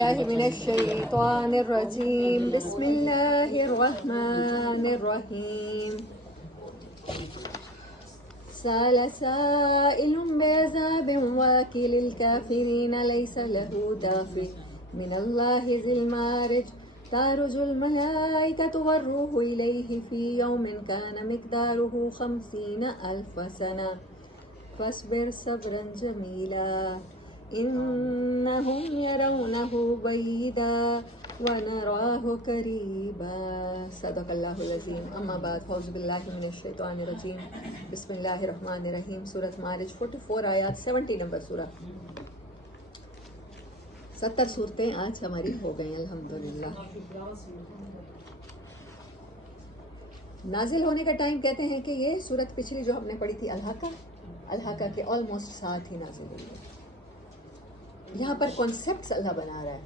الله من الشيطان الرجيم. بسم الله الرحمن الرحيم. سأل سائل بعذاب واقع للكافرين ليس له دافع من الله ذي المعرج تعرج الملائكة والروح إليه في يوم كان مقداره 50,000 سنة فاصبر صبرا جميلا إنهم يرونه بعيدا ونراه قريبا. صدق اللہ العظیم. اما بعد اعوذ باللہ من الشیطان الرجیم. بسم اللہ الرحمن الرحیم. سورۃ معارج 44 آیات 70 نمبر سورہ. 70 صورتیں آج ہماری ہو گئیں الحمدللہ. نازل ہونے کا ٹائم کہتے ہیں کہ یہ سورت پچھلی جو ہم نے پڑھی تھی الحاقہ کے آلموسٹ ساتھ ہی نازل ہوئی ہے. یہاں پر کانسیپٹس اللہ بنا رہا ہے،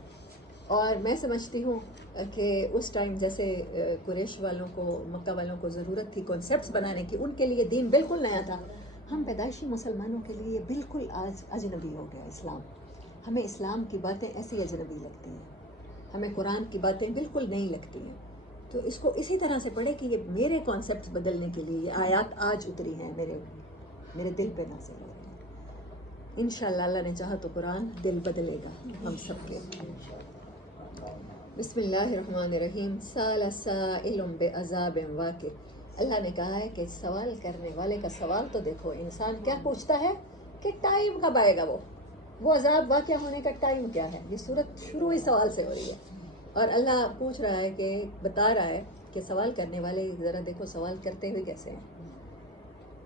اور میں سمجھتی ہوں کہ اس ٹائم جیسے قریش والوں کو، مکہ والوں کو ضرورت تھی کانسیپٹس بنانے کی، ان کے لیے دین بالکل نیا تھا. ہم پیدائشی مسلمانوں کے لیے بالکل آج اجنبی ہو گیا اسلام. ہمیں اسلام کی باتیں ایسی اجنبی لگتی ہیں، ہمیں قرآن کی باتیں بالکل نہیں لگتی ہیں. تو اس کو اسی طرح سے پڑھے کہ یہ میرے کانسیپٹس بدلنے کے لیے یہ آیات آج اتری ہیں، میرے دل پہ نازل ہوئی ہیں. انشاءاللہ اللہ نے چاہا تو قرآن دل بدلے گا ہم سب کے. بسم اللہ الرحمن الرحیم. سأل سائل بعذاب واقع. اللہ نے کہا ہے کہ سوال کرنے والے کا سوال تو دیکھو، انسان کیا پوچھتا ہے کہ ٹائم کب آئے گا، وہ عذاب واقع ہونے کا ٹائم کیا ہے. یہ صورت شروع ہی سوال سے ہو رہی ہے، اور اللہ پوچھ رہا ہے کہ بتا رہا ہے کہ سوال کرنے والے ذرا دیکھو سوال کرتے ہوئے کیسے ہیں.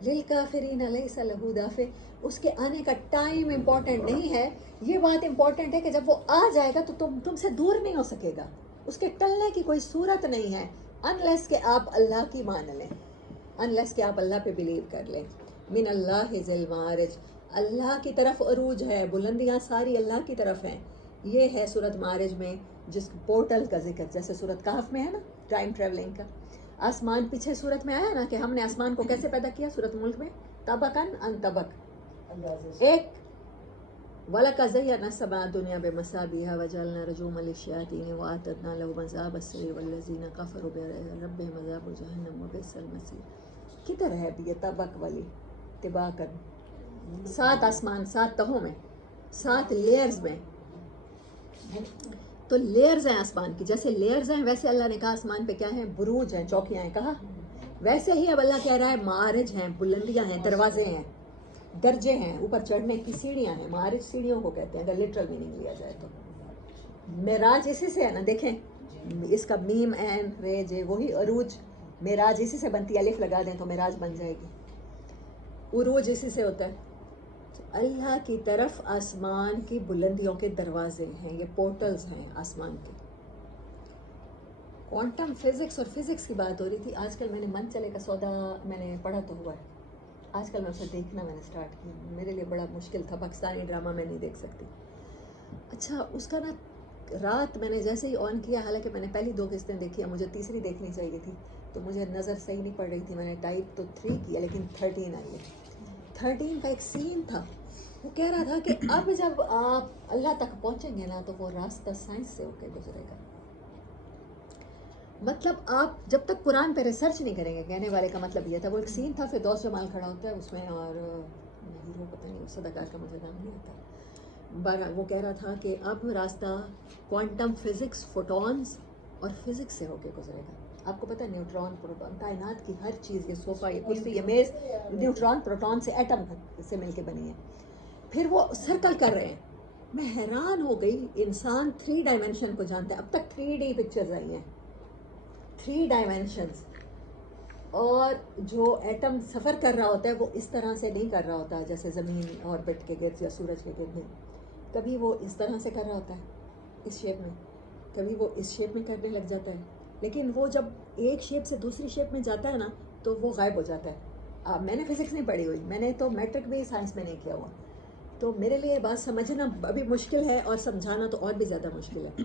للکافرین لیس لہ دافع. اس کے آنے کا ٹائم امپورٹنٹ نہیں ہے، یہ بات امپورٹنٹ ہے کہ جب وہ آ جائے گا تو تم سے دور نہیں ہو سکے گا. اس کے ٹلنے کی کوئی صورت نہیں ہے انلیس کہ آپ اللہ کی مان لیں، انلیس کہ آپ اللہ پہ بلیو کر لیں. من اللہ ذی المعارج. اللہ کی طرف عروج ہے، بلندیاں ساری اللہ کی طرف ہیں. یہ ہے سورۃ معارج میں جس پورٹل کا ذکر، جیسے سورۃ کہف میں ہے نا ٹائم ٹریولنگ کا. آسمان پیچھے صورت میں آیا نا کہ ہم نے آسمان کو کیسے پیدا کیا، سورۃ ملک میں طبقاً ان طبق. ایک وَلَقَدْ زَيَّنَّا السَّمَاءَ الدُّنْيَا بِمَصَابِيحَ وَجَعَلْنَا رُجُومًا لِلشَّيَاطِينِ وَأَعْتَدْنَا لَهُمْ عَذَابَ السَّعِيرِ وَالَّذِينَ كَفَرُوا بِرَبِّهِمْ عَذَابُ جَهَنَّمَ وَبِئْسَ الْمَصِيرُ. کدھر ہے یہ طبق والی طباقاً؟ 7 آسمان، 7 تہوں میں، 7 لیئرز میں. تو لیئرز ہیں آسمان کی، جیسے لیئرز ہیں ویسے اللہ نے کہا آسمان پہ کیا ہیں، بروج ہیں، چوکیاں ہیں کہا. ویسے ہی اب اللہ کہہ رہا ہے معارج ہیں، بلندیاں ہیں، دروازے ہیں، درجے ہیں، اوپر چڑھنے کی سیڑھیاں ہیں. معارج سیڑھیوں کو کہتے ہیں اگر لٹرل میننگ لیا جائے تو. معراج اسی سے ہے نا، دیکھیں اس کا میم عین رے جے وہی عروج. معراج اسی سے بنتی ہے، الف لگا دیں تو معراج بن جائے گی. عروج اسی سے ہوتا ہے. اللہ کی طرف آسمان کی بلندیوں کے دروازے ہیں، یہ پورٹلز ہیں آسمان کے. کوانٹم فزکس اور فزکس کی بات ہو رہی تھی. آج کل میں نے من چلے کا سودا میں نے پڑھا تو ہوا ہے، آج کل میں اسے دیکھنا میں نے اسٹارٹ کیا. میرے لیے بڑا مشکل تھا، پاکستانی ڈرامہ میں نہیں دیکھ سکتی. اچھا اس کا نا رات میں نے جیسے ہی آن کیا، حالانکہ میں نے پہلی 2 قسطیں دیکھی ہیں، مجھے تیسری دیکھنی چاہیے تھی تو مجھے نظر صحیح نہیں پڑ رہی تھی. میں نے ٹائپ تو 3 کیا لیکن 13 آئی ہے. 13 کا ایک سین تھا، وہ کہہ رہا تھا کہ اب جب آپ اللہ تک پہنچیں گے نا تو وہ راستہ سائنس سے ہو کے گزرے گا. مطلب آپ جب تک قرآن پہ ریسرچ نہیں کریں گے، کہنے والے کا مطلب یہ تھا. وہ ایک سین تھا، فردوس جمال کھڑا ہوتا ہے اس میں، اور ہیرو پتہ نہیں اس اداکار کا مجھے نام نہیں آتا. وہ کہہ رہا تھا کہ اب راستہ کوانٹم فزکس، فوٹونز اور فزکس سے ہو کے گزرے گا. آپ کو پتہ ہے نیوٹران، پروٹون، کائنات کی ہر چیز، یہ صوفہ، یہ کرسی، یہ میز نیوٹران پروٹون سے، ایٹم سے مل کے بنی ہے. پھر وہ سرکل کر رہے ہیں. میں حیران ہو گئی، انسان 3 ڈائمینشن کو جانتا ہے. اب تک 3D پکچرز آئی ہیں، 3 ڈائمینشنز. اور جو ایٹم سفر کر رہا ہوتا ہے وہ اس طرح سے نہیں کر رہا ہوتا جیسے زمین آربٹ کے گرد یا سورج کے گرد. کبھی وہ اس طرح سے کر رہا ہوتا ہے اس شیپ میں، کبھی وہ اس شیپ میں کرنے لگ جاتا ہے. لیکن وہ جب ایک شیپ سے دوسری شیپ میں جاتا ہے نا تو وہ غائب ہو جاتا ہے. میں نے فزکس نہیں پڑھی ہوئی، میں نے تو میٹرک بھی سائنس میں نہیں کیا ہوا، تو میرے لیے بات سمجھنا ابھی مشکل ہے اور سمجھانا تو اور بھی زیادہ مشکل ہے.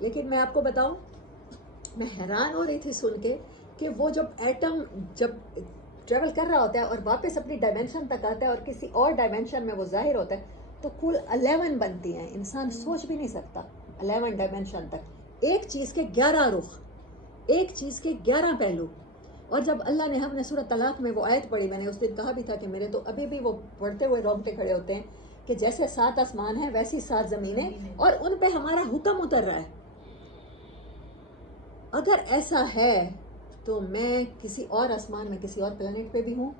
لیکن میں آپ کو بتاؤں، میں حیران ہو رہی تھی سن کے کہ وہ جب ایٹم جب ٹریول کر رہا ہوتا ہے اور واپس اپنی ڈائمینشن تک آتا ہے اور کسی اور ڈائمینشن میں وہ ظاہر ہوتا ہے تو کل 11 بنتی ہیں. انسان سوچ بھی نہیں سکتا 11 ڈائمینشن تک، ایک چیز کے 11 رخ، ایک چیز کے 11 پہلو. اور جب اللہ نے، ہم نے سورۃ طلاق میں وہ آیت پڑھی، میں نے اس دن کہا بھی تھا کہ میرے تو ابھی بھی وہ پڑھتے ہوئے رونگٹے کھڑے ہوتے ہیں کہ جیسے 7 آسمان ہیں ویسی 7 زمینیں اور ان پہ ہمارا حکم اتر رہا ہے. اگر ایسا ہے تو میں کسی اور آسمان میں کسی اور پلانٹ پہ بھی ہوں،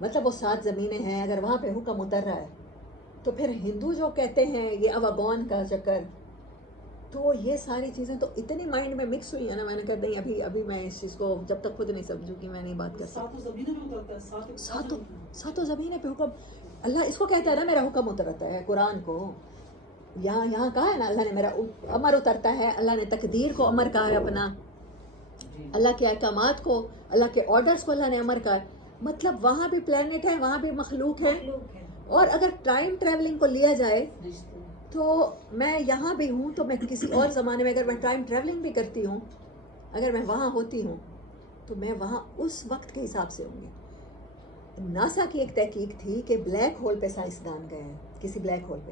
مطلب وہ 7 زمینیں ہیں، اگر وہاں پہ حکم اتر رہا ہے تو پھر ہندو جو کہتے ہیں یہ اوگون کا چکر، تو یہ ساری چیزیں تو اتنی مائنڈ میں مکس ہوئی ہیں نا. میں نے کہا نہیں، ابھی میں اس چیز کو جب تک خود نہیں سمجھوں گی میں نہیں بات کر سکتی. ساتوں زمینیں پہ حکم، اللہ اس کو کہتا ہے نا میرا حکم اترتا ہے قرآن کو. یہاں کہا ہے نا اللہ نے میرا امر اترتا ہے، اللہ نے تقدیر کو امر کہا ہے اپنا، اللہ کے احکامات کو، اللہ کے آرڈرز کو اللہ نے امر کہا ہے. مطلب وہاں بھی پلانٹ ہے، وہاں بھی مخلوق ہے. اور اگر ٹائم ٹریولنگ کو لیا جائے تو میں یہاں بھی ہوں تو میں کسی اور زمانے میں اگر میں ٹائم ٹریولنگ بھی کرتی ہوں، اگر میں وہاں ہوتی ہوں تو میں وہاں اس وقت کے حساب سے ہوں گی. ناسا کی ایک تحقیق تھی کہ بلیک ہول پہ سائنسدان گئے ہیں، کسی بلیک ہول پہ،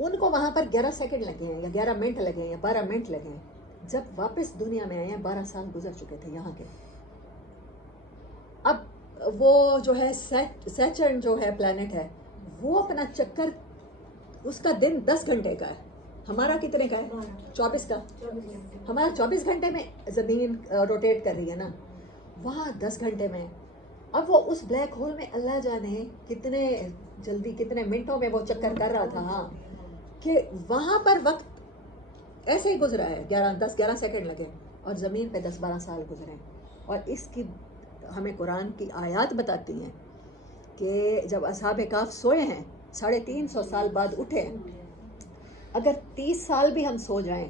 ان کو وہاں پر 11 سیکنڈ لگے ہیں یا 11 منٹ لگے ہیں یا 12 منٹ لگے ہیں. جب واپس دنیا میں آئے ہیں 12 سال گزر چکے تھے یہاں کے. اب وہ جو ہے سیچرن جو ہے پلانٹ ہے، وہ اپنا چکر، اس کا دن 10 گھنٹے کا ہے، ہمارا کتنے کا ہے؟ 24 کا. ہمارا 24 گھنٹے میں زمین روٹیٹ کر رہی ہے نا، وہاں 10 گھنٹے میں. اب وہ اس بلیک ہول میں اللہ جانے کتنے جلدی، کتنے منٹوں میں وہ چکر کر رہا تھا. ہاں کہ وہاں پر وقت ایسے ہی گزرا ہے، 11 سیکنڈ لگے، اور زمین پہ 10-12 سال گزرے. اور اس کی ہمیں قرآن کی آیات بتاتی ہیں کہ جب اصحاب کہف سوئے ہیں 350 سال بعد اٹھے. اگر 30 سال بھی ہم سو جائیں،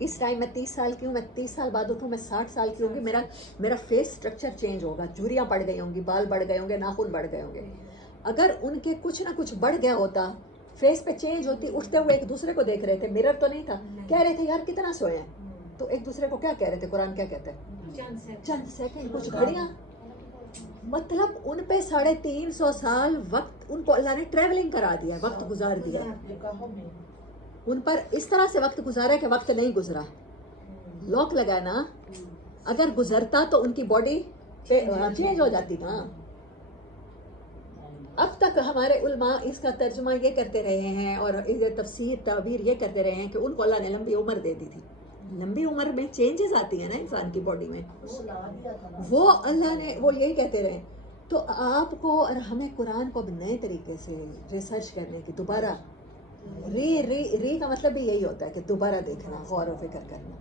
اس ٹائم میں 30 سال کی ہوں، میں 30 سال بعد اٹھوں، میں 60 سال کی ہوں گی، میرا فیس سٹرکچر چینج ہوگا، جھریاں پڑ گئی ہوں گی، بال بڑھ گئے ہوں گے، ناخن بڑھ گئے ہوں گے. اگر ان کے کچھ نہ کچھ بڑھ گیا ہوتا، فیس پہ چینج ہوتی، اٹھتے ہوئے ایک دوسرے کو دیکھ رہے تھے، مرر تو نہیں تھا، کہہ رہے تھے یار کتنا سوئے ہیں، تو ایک دوسرے کو کیا کہہ رہے تھے؟ قرآن کیا کہتا ہے؟ چند سیکنڈ، کچھ گھڑیاں. مطلب ان پہ 350 سال وقت ان کو اللہ نے ٹریولنگ کرا دیا، وقت گزار دیا ان پر. اس طرح سے وقت گزارا کہ وقت نہیں گزرا. لاک لگا نا، اگر گزرتا تو ان کی باڈی چینج ہو جاتی نا. اب تک ہمارے علماء اس کا ترجمہ یہ کرتے رہے ہیں اور تفسیر تعبیر یہ کرتے رہے ہیں کہ ان کو اللہ نے لمبی عمر دے دی تھی. لمبی عمر میں چینجز آتی ہیں نا انسان کی باڈی میں، وہ اللہ نے وہ یہی کہتے رہے. تو آپ کو اور ہمیں قرآن کو نئے طریقے سے ریسرچ کرنے کی، دوبارہ ری کا مطلب بھی یہی ہوتا ہے کہ دوبارہ دیکھنا، غور و فکر کرنا.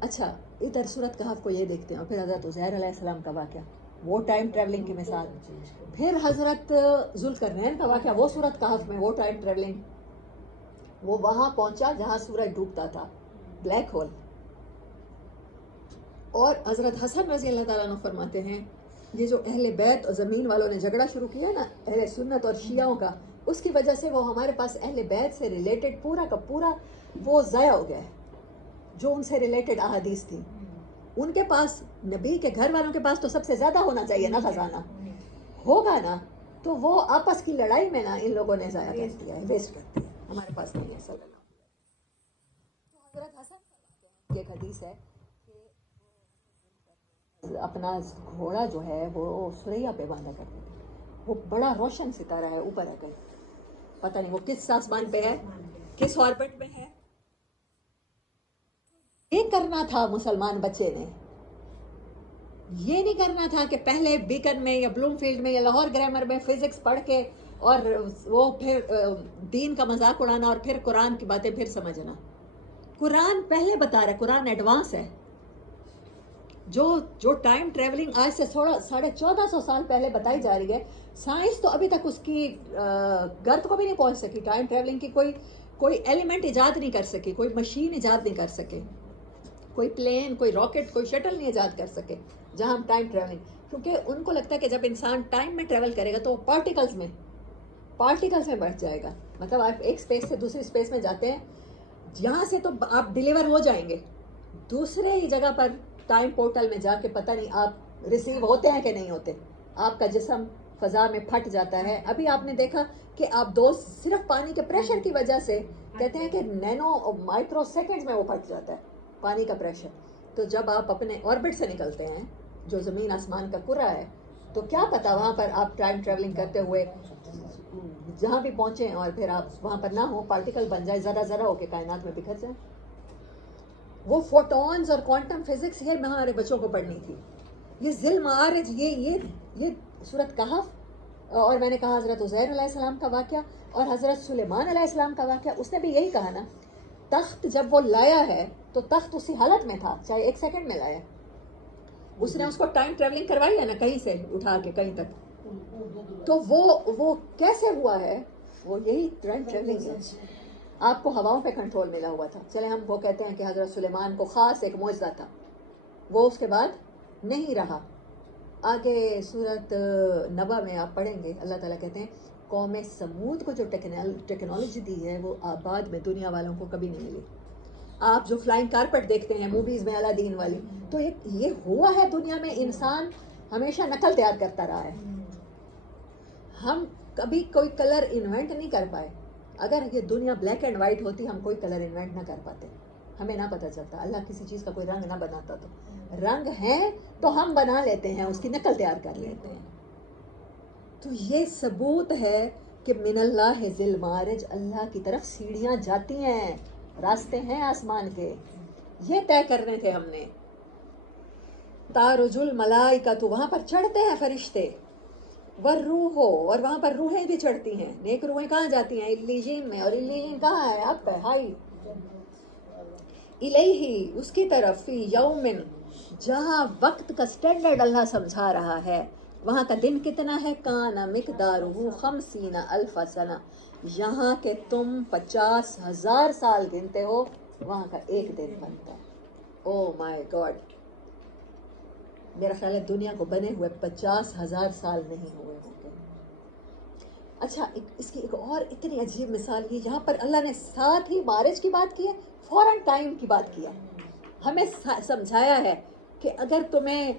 اچھا ادھر سورۃ کہف کو یہ دیکھتے ہیں، اور پھر حضرت عزیر علیہ السلام کا واقعہ، وہ ٹائم ٹریولنگ کی مثال. پھر حضرت ذوالقرنین کا واقعہ، وہ سورۃ کہف میں، وہ ٹائم ٹریولنگ، وہ وہاں پہنچا جہاں سورج ڈوبتا تھا، بلیک ہول. اور حضرت حسن رضی اللہ تعالیٰ عنہ فرماتے ہیں یہ جو اہل بیت اور زمین والوں نے جھگڑا شروع کیا نا اہل سنت اور شیعوں کا، اس کی وجہ سے وہ ہمارے پاس اہل بیت سے ریلیٹڈ پورا کا پورا وہ ضائع ہو گیا ہے. جو ان سے ریلیٹڈ احادیث تھی ان کے پاس، نبی کے گھر والوں کے پاس تو سب سے زیادہ ہونا چاہیے نا خزانہ، ہوگا نا، تو وہ آپس کی لڑائی میں نا ان لوگوں نے ضائع کر دیا ہے، ویسٹ کر دیا، ہمارے پاس نہیں ہے. صلی اللہ علیہ وسلم. تو حضرت حسن فرماتے ہیں، ایک حدیث ہے کہ اپنا گھوڑا جو ہے وہ سریا پہ باندھا کرتے تھے. وہ بڑا روشن ستارہ ہے اوپر ہے، کہیں پتہ نہیں وہ کس آسمان پہ ہے، کس آربٹ میں ہے. یہ کرنا تھا مسلمان بچے نے، یہ نہیں کرنا تھا کہ پہلے بیکن میں یا بلوم فیلڈ میں یا لاہور گرامر میں فزکس پڑھ کے اور وہ پھر دین کا مذاق اڑانا اور پھر قرآن کی باتیں پھر سمجھنا. قرآن پہلے بتا رہا ہے، قرآن ایڈوانس ہے. جو ٹائم ٹریولنگ آج سے 1450 سال پہلے بتائی جا رہی ہے، سائنس تو ابھی تک اس کی گرد کو بھی نہیں پہنچ سکی. ٹائم ٹریولنگ کی کوئی ایلیمنٹ ایجاد نہیں کر سکی، کوئی مشین ایجاد نہیں کر سکے، کوئی پلین، کوئی راکٹ، کوئی شٹل نہیں ایجاد کر سکے جہاں ہم ٹائم ٹریولنگ. کیونکہ ان کو لگتا ہے کہ جب انسان ٹائم میں ٹریول کرے گا تو وہ پارٹیکلز میں بڑھ جائے گا. مطلب آپ ایک اسپیس سے دوسری اسپیس میں جاتے ہیں، یہاں سے تو آپ ڈیلیور ہو جائیں گے، دوسرے ہی جگہ پر ٹائم پورٹل میں جا کے پتہ نہیں آپ ریسیو ہوتے ہیں کہ نہیں ہوتے. آپ کا جسم فضا میں پھٹ جاتا ہے. ابھی آپ نے دیکھا کہ آپ دو صرف پانی کے پریشر کی وجہ سے کہتے ہیں کہ نینو مائکرو سیکنڈز میں وہ پھٹ جاتا ہے پانی کا پریشر. تو جب آپ اپنے آربٹ سے نکلتے ہیں جو زمین آسمان کا کرہ ہے, تو کیا پتا وہاں پر آپ ٹائم ٹریولنگ کرتے ہوئے جہاں بھی پہنچیں اور پھر آپ وہاں پر نہ ہو, پارٹیکل بن جائے, ذرا ذرا ہو کے کائنات میں بکھر جائیں. وہ فوٹونز اور کوانٹم فزکس یہ ہمارے بچوں کو پڑھنی تھی. یہ ذی المعارج, یہ سورۃ کہف, اور میں نے کہا حضرت عزیر علیہ السلام کا واقعہ اور حضرت سلیمان علیہ السلام کا واقعہ. اس نے بھی یہی کہا نا, تخت جب وہ لایا ہے تو تخت اسی حالت میں تھا, چاہے 1 سیکنڈ میں لایا. اس نے اس کو ٹائم ٹریولنگ کروائی ہے نا, کہیں سے اٹھا کے کہیں تک. تو وہ کیسے ہوا ہے, وہ یہی ٹائم ٹریولنگ ہے. آپ کو ہواؤں پہ کنٹرول ملا ہوا تھا. چلے ہم وہ کہتے ہیں کہ حضرت سلیمان کو خاص ایک معجزہ تھا, وہ اس کے بعد نہیں رہا. آگے سورۃ نبا میں آپ پڑھیں گے, اللہ تعالیٰ کہتے ہیں قوم سمود کو جو ٹیکنالوجی دی ہے وہ بعد میں دنیا والوں کو کبھی نہیں ملی. آپ جو فلائنگ کارپٹ دیکھتے ہیں موویز میں الادین والی, تو یہ ہوا ہے دنیا میں. انسان ہمیشہ نقل تیار کرتا رہا ہے. ہم کبھی کوئی کلر انوینٹ نہیں کر پائے. اگر یہ دنیا بلیک اینڈ وائٹ ہوتی ہم کوئی کلر انوینٹ نہ کر پاتے, ہمیں نہ پتہ چلتا. اللہ کسی چیز کا کوئی رنگ نہ بناتا. تو رنگ ہیں تو ہم بنا لیتے ہیں, اس کی نقل تیار کر لیتے ہیں. تو یہ ثبوت ہے کہ من اللہ ذی المعارج, اللہ کی طرف سیڑھیاں جاتی ہیں, راستے ہیں آسمان کے. یہ طے کرنے تھے ہم نے. تارج الملائکہ, تو وہاں پر چڑھتے ہیں فرشتے. والروح, اور وہاں پر روحیں بھی چڑھتی ہیں. نیک روحیں کہاں جاتی ہیں؟ علیین میں. اور علیین کہاں ہے؟ اب ہے ہائی. الیہ, اس کی طرف. فی یومن, جہاں وقت کا سٹینڈرڈ اللہ سمجھا رہا ہے. وہاں کا دن کتنا ہے؟ کان مقدارہ 50,000 سنہ. یہاں کہ تم 50,000 سال گنتے ہو, وہاں کا ایک دن بنتا ہے. او مائی گاڈ, میرا خیال ہے دنیا کو بنے ہوئے 50,000 سال نہیں ہوئے ہوں گے. اچھا, اس کی ایک اور اتنی عجیب مثال یہ, یہاں پر اللہ نے ساتھ ہی مارج کی بات کی ہے, فوراً ٹائم کی بات کیا. ہمیں سمجھایا ہے کہ اگر تمہیں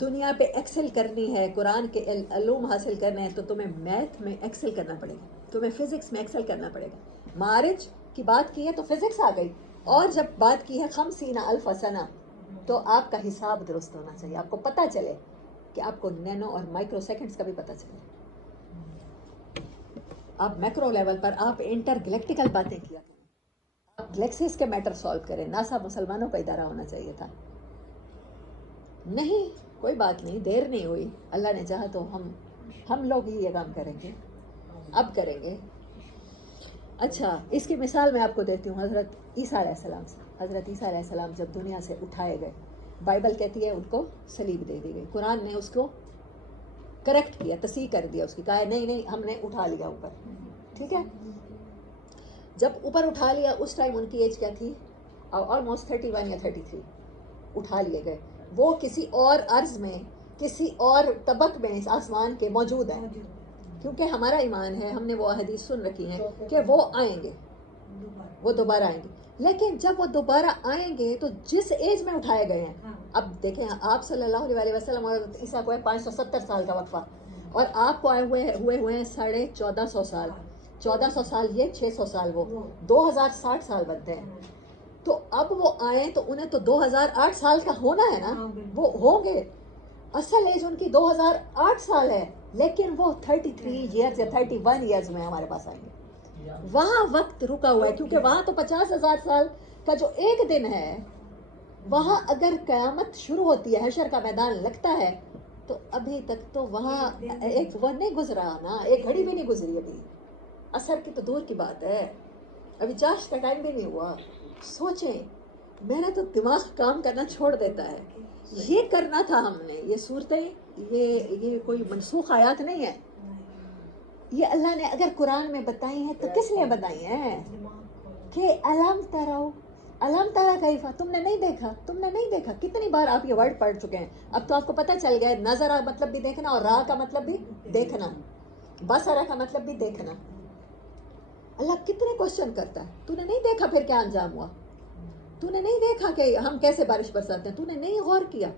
دنیا پہ ایکسل کرنی ہے, قرآن کے علوم حاصل کرنے ہیں, تو تمہیں میتھ میں ایکسل کرنا پڑے گا, تمہیں فزکس میں ایکسل کرنا پڑے گا. مارج کی بات کی ہے تو فزکس آ گئی, اور جب بات کی ہے 50,000 سنہ, تو آپ کا حساب درست ہونا چاہیے. آپ کو پتہ چلے کہ آپ کو نینو اور مائکرو سیکنڈز کا بھی پتہ چلے. آپ میکرو لیول پر آپ انٹر گلیکٹیکل باتیں کیا کریں, آپ گلیکسیز کے میٹر سالو کریں. ناسا مسلمانوں کا ادارہ ہونا چاہیے تھا. نہیں, کوئی بات نہیں, دیر نہیں ہوئی. اللہ نے چاہا تو ہم لوگ ہی یہ کام کریں گے, اب کریں گے. اچھا, اس کی مثال میں آپ کو دیتی ہوں حضرت عیسیٰ علیہ السلام سے. حضرت عیسیٰ علیہ السلام جب دنیا سے اٹھائے گئے, بائبل کہتی ہے ان کو صلیب دے دی گئی. قرآن نے اس کو کریکٹ کیا, تصحیح کر دیا اس کی, کہا نہیں ہم نے اٹھا لیا اوپر. ٹھیک ہے, جب اوپر اٹھا لیا اس ٹائم ان کی ایج کیا تھی؟ آلموسٹ 31 یا 33. اٹھا لیے گئے. وہ کسی اور عرض میں, کسی اور طبق میں اس آسمان کے موجود ہیں, کیونکہ ہمارا ایمان ہے, ہم نے وہ حدیث سن رکھی ہیں کہ وہ آئیں گے, وہ دوبارہ آئیں گے. لیکن جب وہ دوبارہ آئیں گے تو جس ایج میں اٹھائے گئے ہیں, اب دیکھیں آپ صلی اللہ علیہ وسلم اور عیسیٰ کو ہے 570 سال کا وقفہ, اور آپ کو آئے ہوئے ہیں 1450 سال. 1400 سال یہ, 600 سال وہ, 2060 سال بنتے ہیں. تو اب وہ آئیں تو انہیں تو 2008 سال کا ہونا ہے نا, وہ ہوں گے. اصل ایج ان کی 2008 سال ہے, لیکن وہ 33 ایئرز یا 31 ایئرز میں ہمارے پاس آئیں گے. وہاں وقت رکا ہوا ہے, کیونکہ وہاں تو 50,000 سال کا جو ایک دن ہے, وہاں اگر قیامت شروع ہوتی ہے, حشر کا میدان لگتا ہے, تو ابھی تک تو وہاں ایک وہ نہیں گزرا نا, ایک گھڑی بھی نہیں گزری ابھی. اثر کی تو دور کی بات ہے, ابھی چاش کا ٹائم بھی نہیں ہوا. سوچیں, میرا تو دماغ کام کرنا چھوڑ دیتا ہے. یہ کرنا تھا ہم نے, یہ صورتیں, یہ کوئی منسوخ آیات نہیں ہے. یہ اللہ نے اگر قرآن میں بتائی ہیں تو کس لیے بتائی ہیں؟ کہ علم ترا کیفا, تم نے نہیں دیکھا. کتنی بار آپ یہ ورڈ پڑھ چکے ہیں, اب تو آپ کو پتہ چل گیا. نظر مطلب بھی دیکھنا, اور راہ کا مطلب بھی دیکھنا, بصرہ کا مطلب بھی دیکھنا. اللہ کتنے کوشچن کرتا ہے, تو نے نہیں دیکھا پھر کیا انجام ہوا؟ تو نے نہیں دیکھا کہ ہم کیسے بارش برساتے ہیں؟ تو نے نہیں غور کیا؟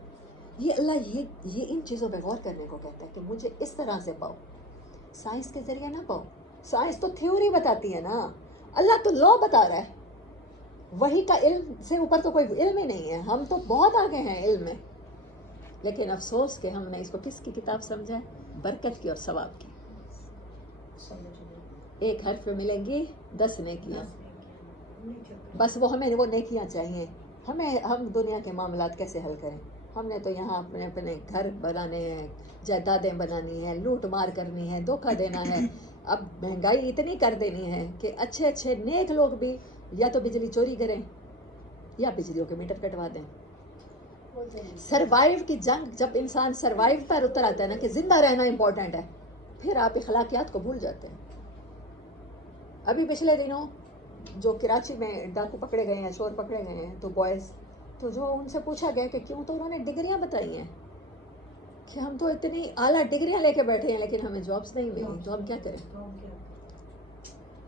یہ اللہ یہ ان چیزوں پہ غور کرنے کو کہتا ہے کہ مجھے اس طرح سے پاؤ، سائنس کے ذریعے نہ پاؤ. سائنس تو تھیوری بتاتی ہے نا، اللہ تو لا بتا رہا ہے. وہی کا علم سے اوپر تو کوئی علم ہی نہیں ہے. ہم تو بہت آگے ہیں علم میں، لیکن افسوس کہ ہم نے اس کو کس کی کتاب سمجھا ہے؟ برکت کی اور ثواب کی. ایک حرف پہ ملیں گی 10 نیکیاں، بس وہ ہمیں وہ نیکیاں چاہیے. ہم دنیا کے معاملات کیسے حل کریں؟ ہم نے تو یہاں اپنے اپنے گھر بنانے ہیں، جائیدادیں بنانی ہیں، لوٹ مار کرنی ہے، دھوکہ دینا ہے. اب مہنگائی اتنی کر دینی ہے کہ اچھے اچھے نیک لوگ بھی یا تو بجلی چوری کریں یا بجلیوں کے میٹر کٹوا دیں. سروائیو کی جنگ، جب انسان سروائیو پر اتر آتا ہے نا کہ زندہ رہنا امپورٹنٹ ہے، پھر آپ اخلاقیات کو بھول جاتے ہیں. ابھی پچھلے دنوں جو کراچی میں ڈاکو پکڑے گئے ہیں، چور پکڑے گئے ہیں، تو بوائز، تو جو ان سے پوچھا گیا کہ کیوں، تو انہوں نے ڈگریاں بتائی ہیں کہ ہم تو اتنی اعلیٰ ڈگریاں لے کے بیٹھے ہیں لیکن ہمیں جابس نہیں ملی، تو ہم کیا کریں.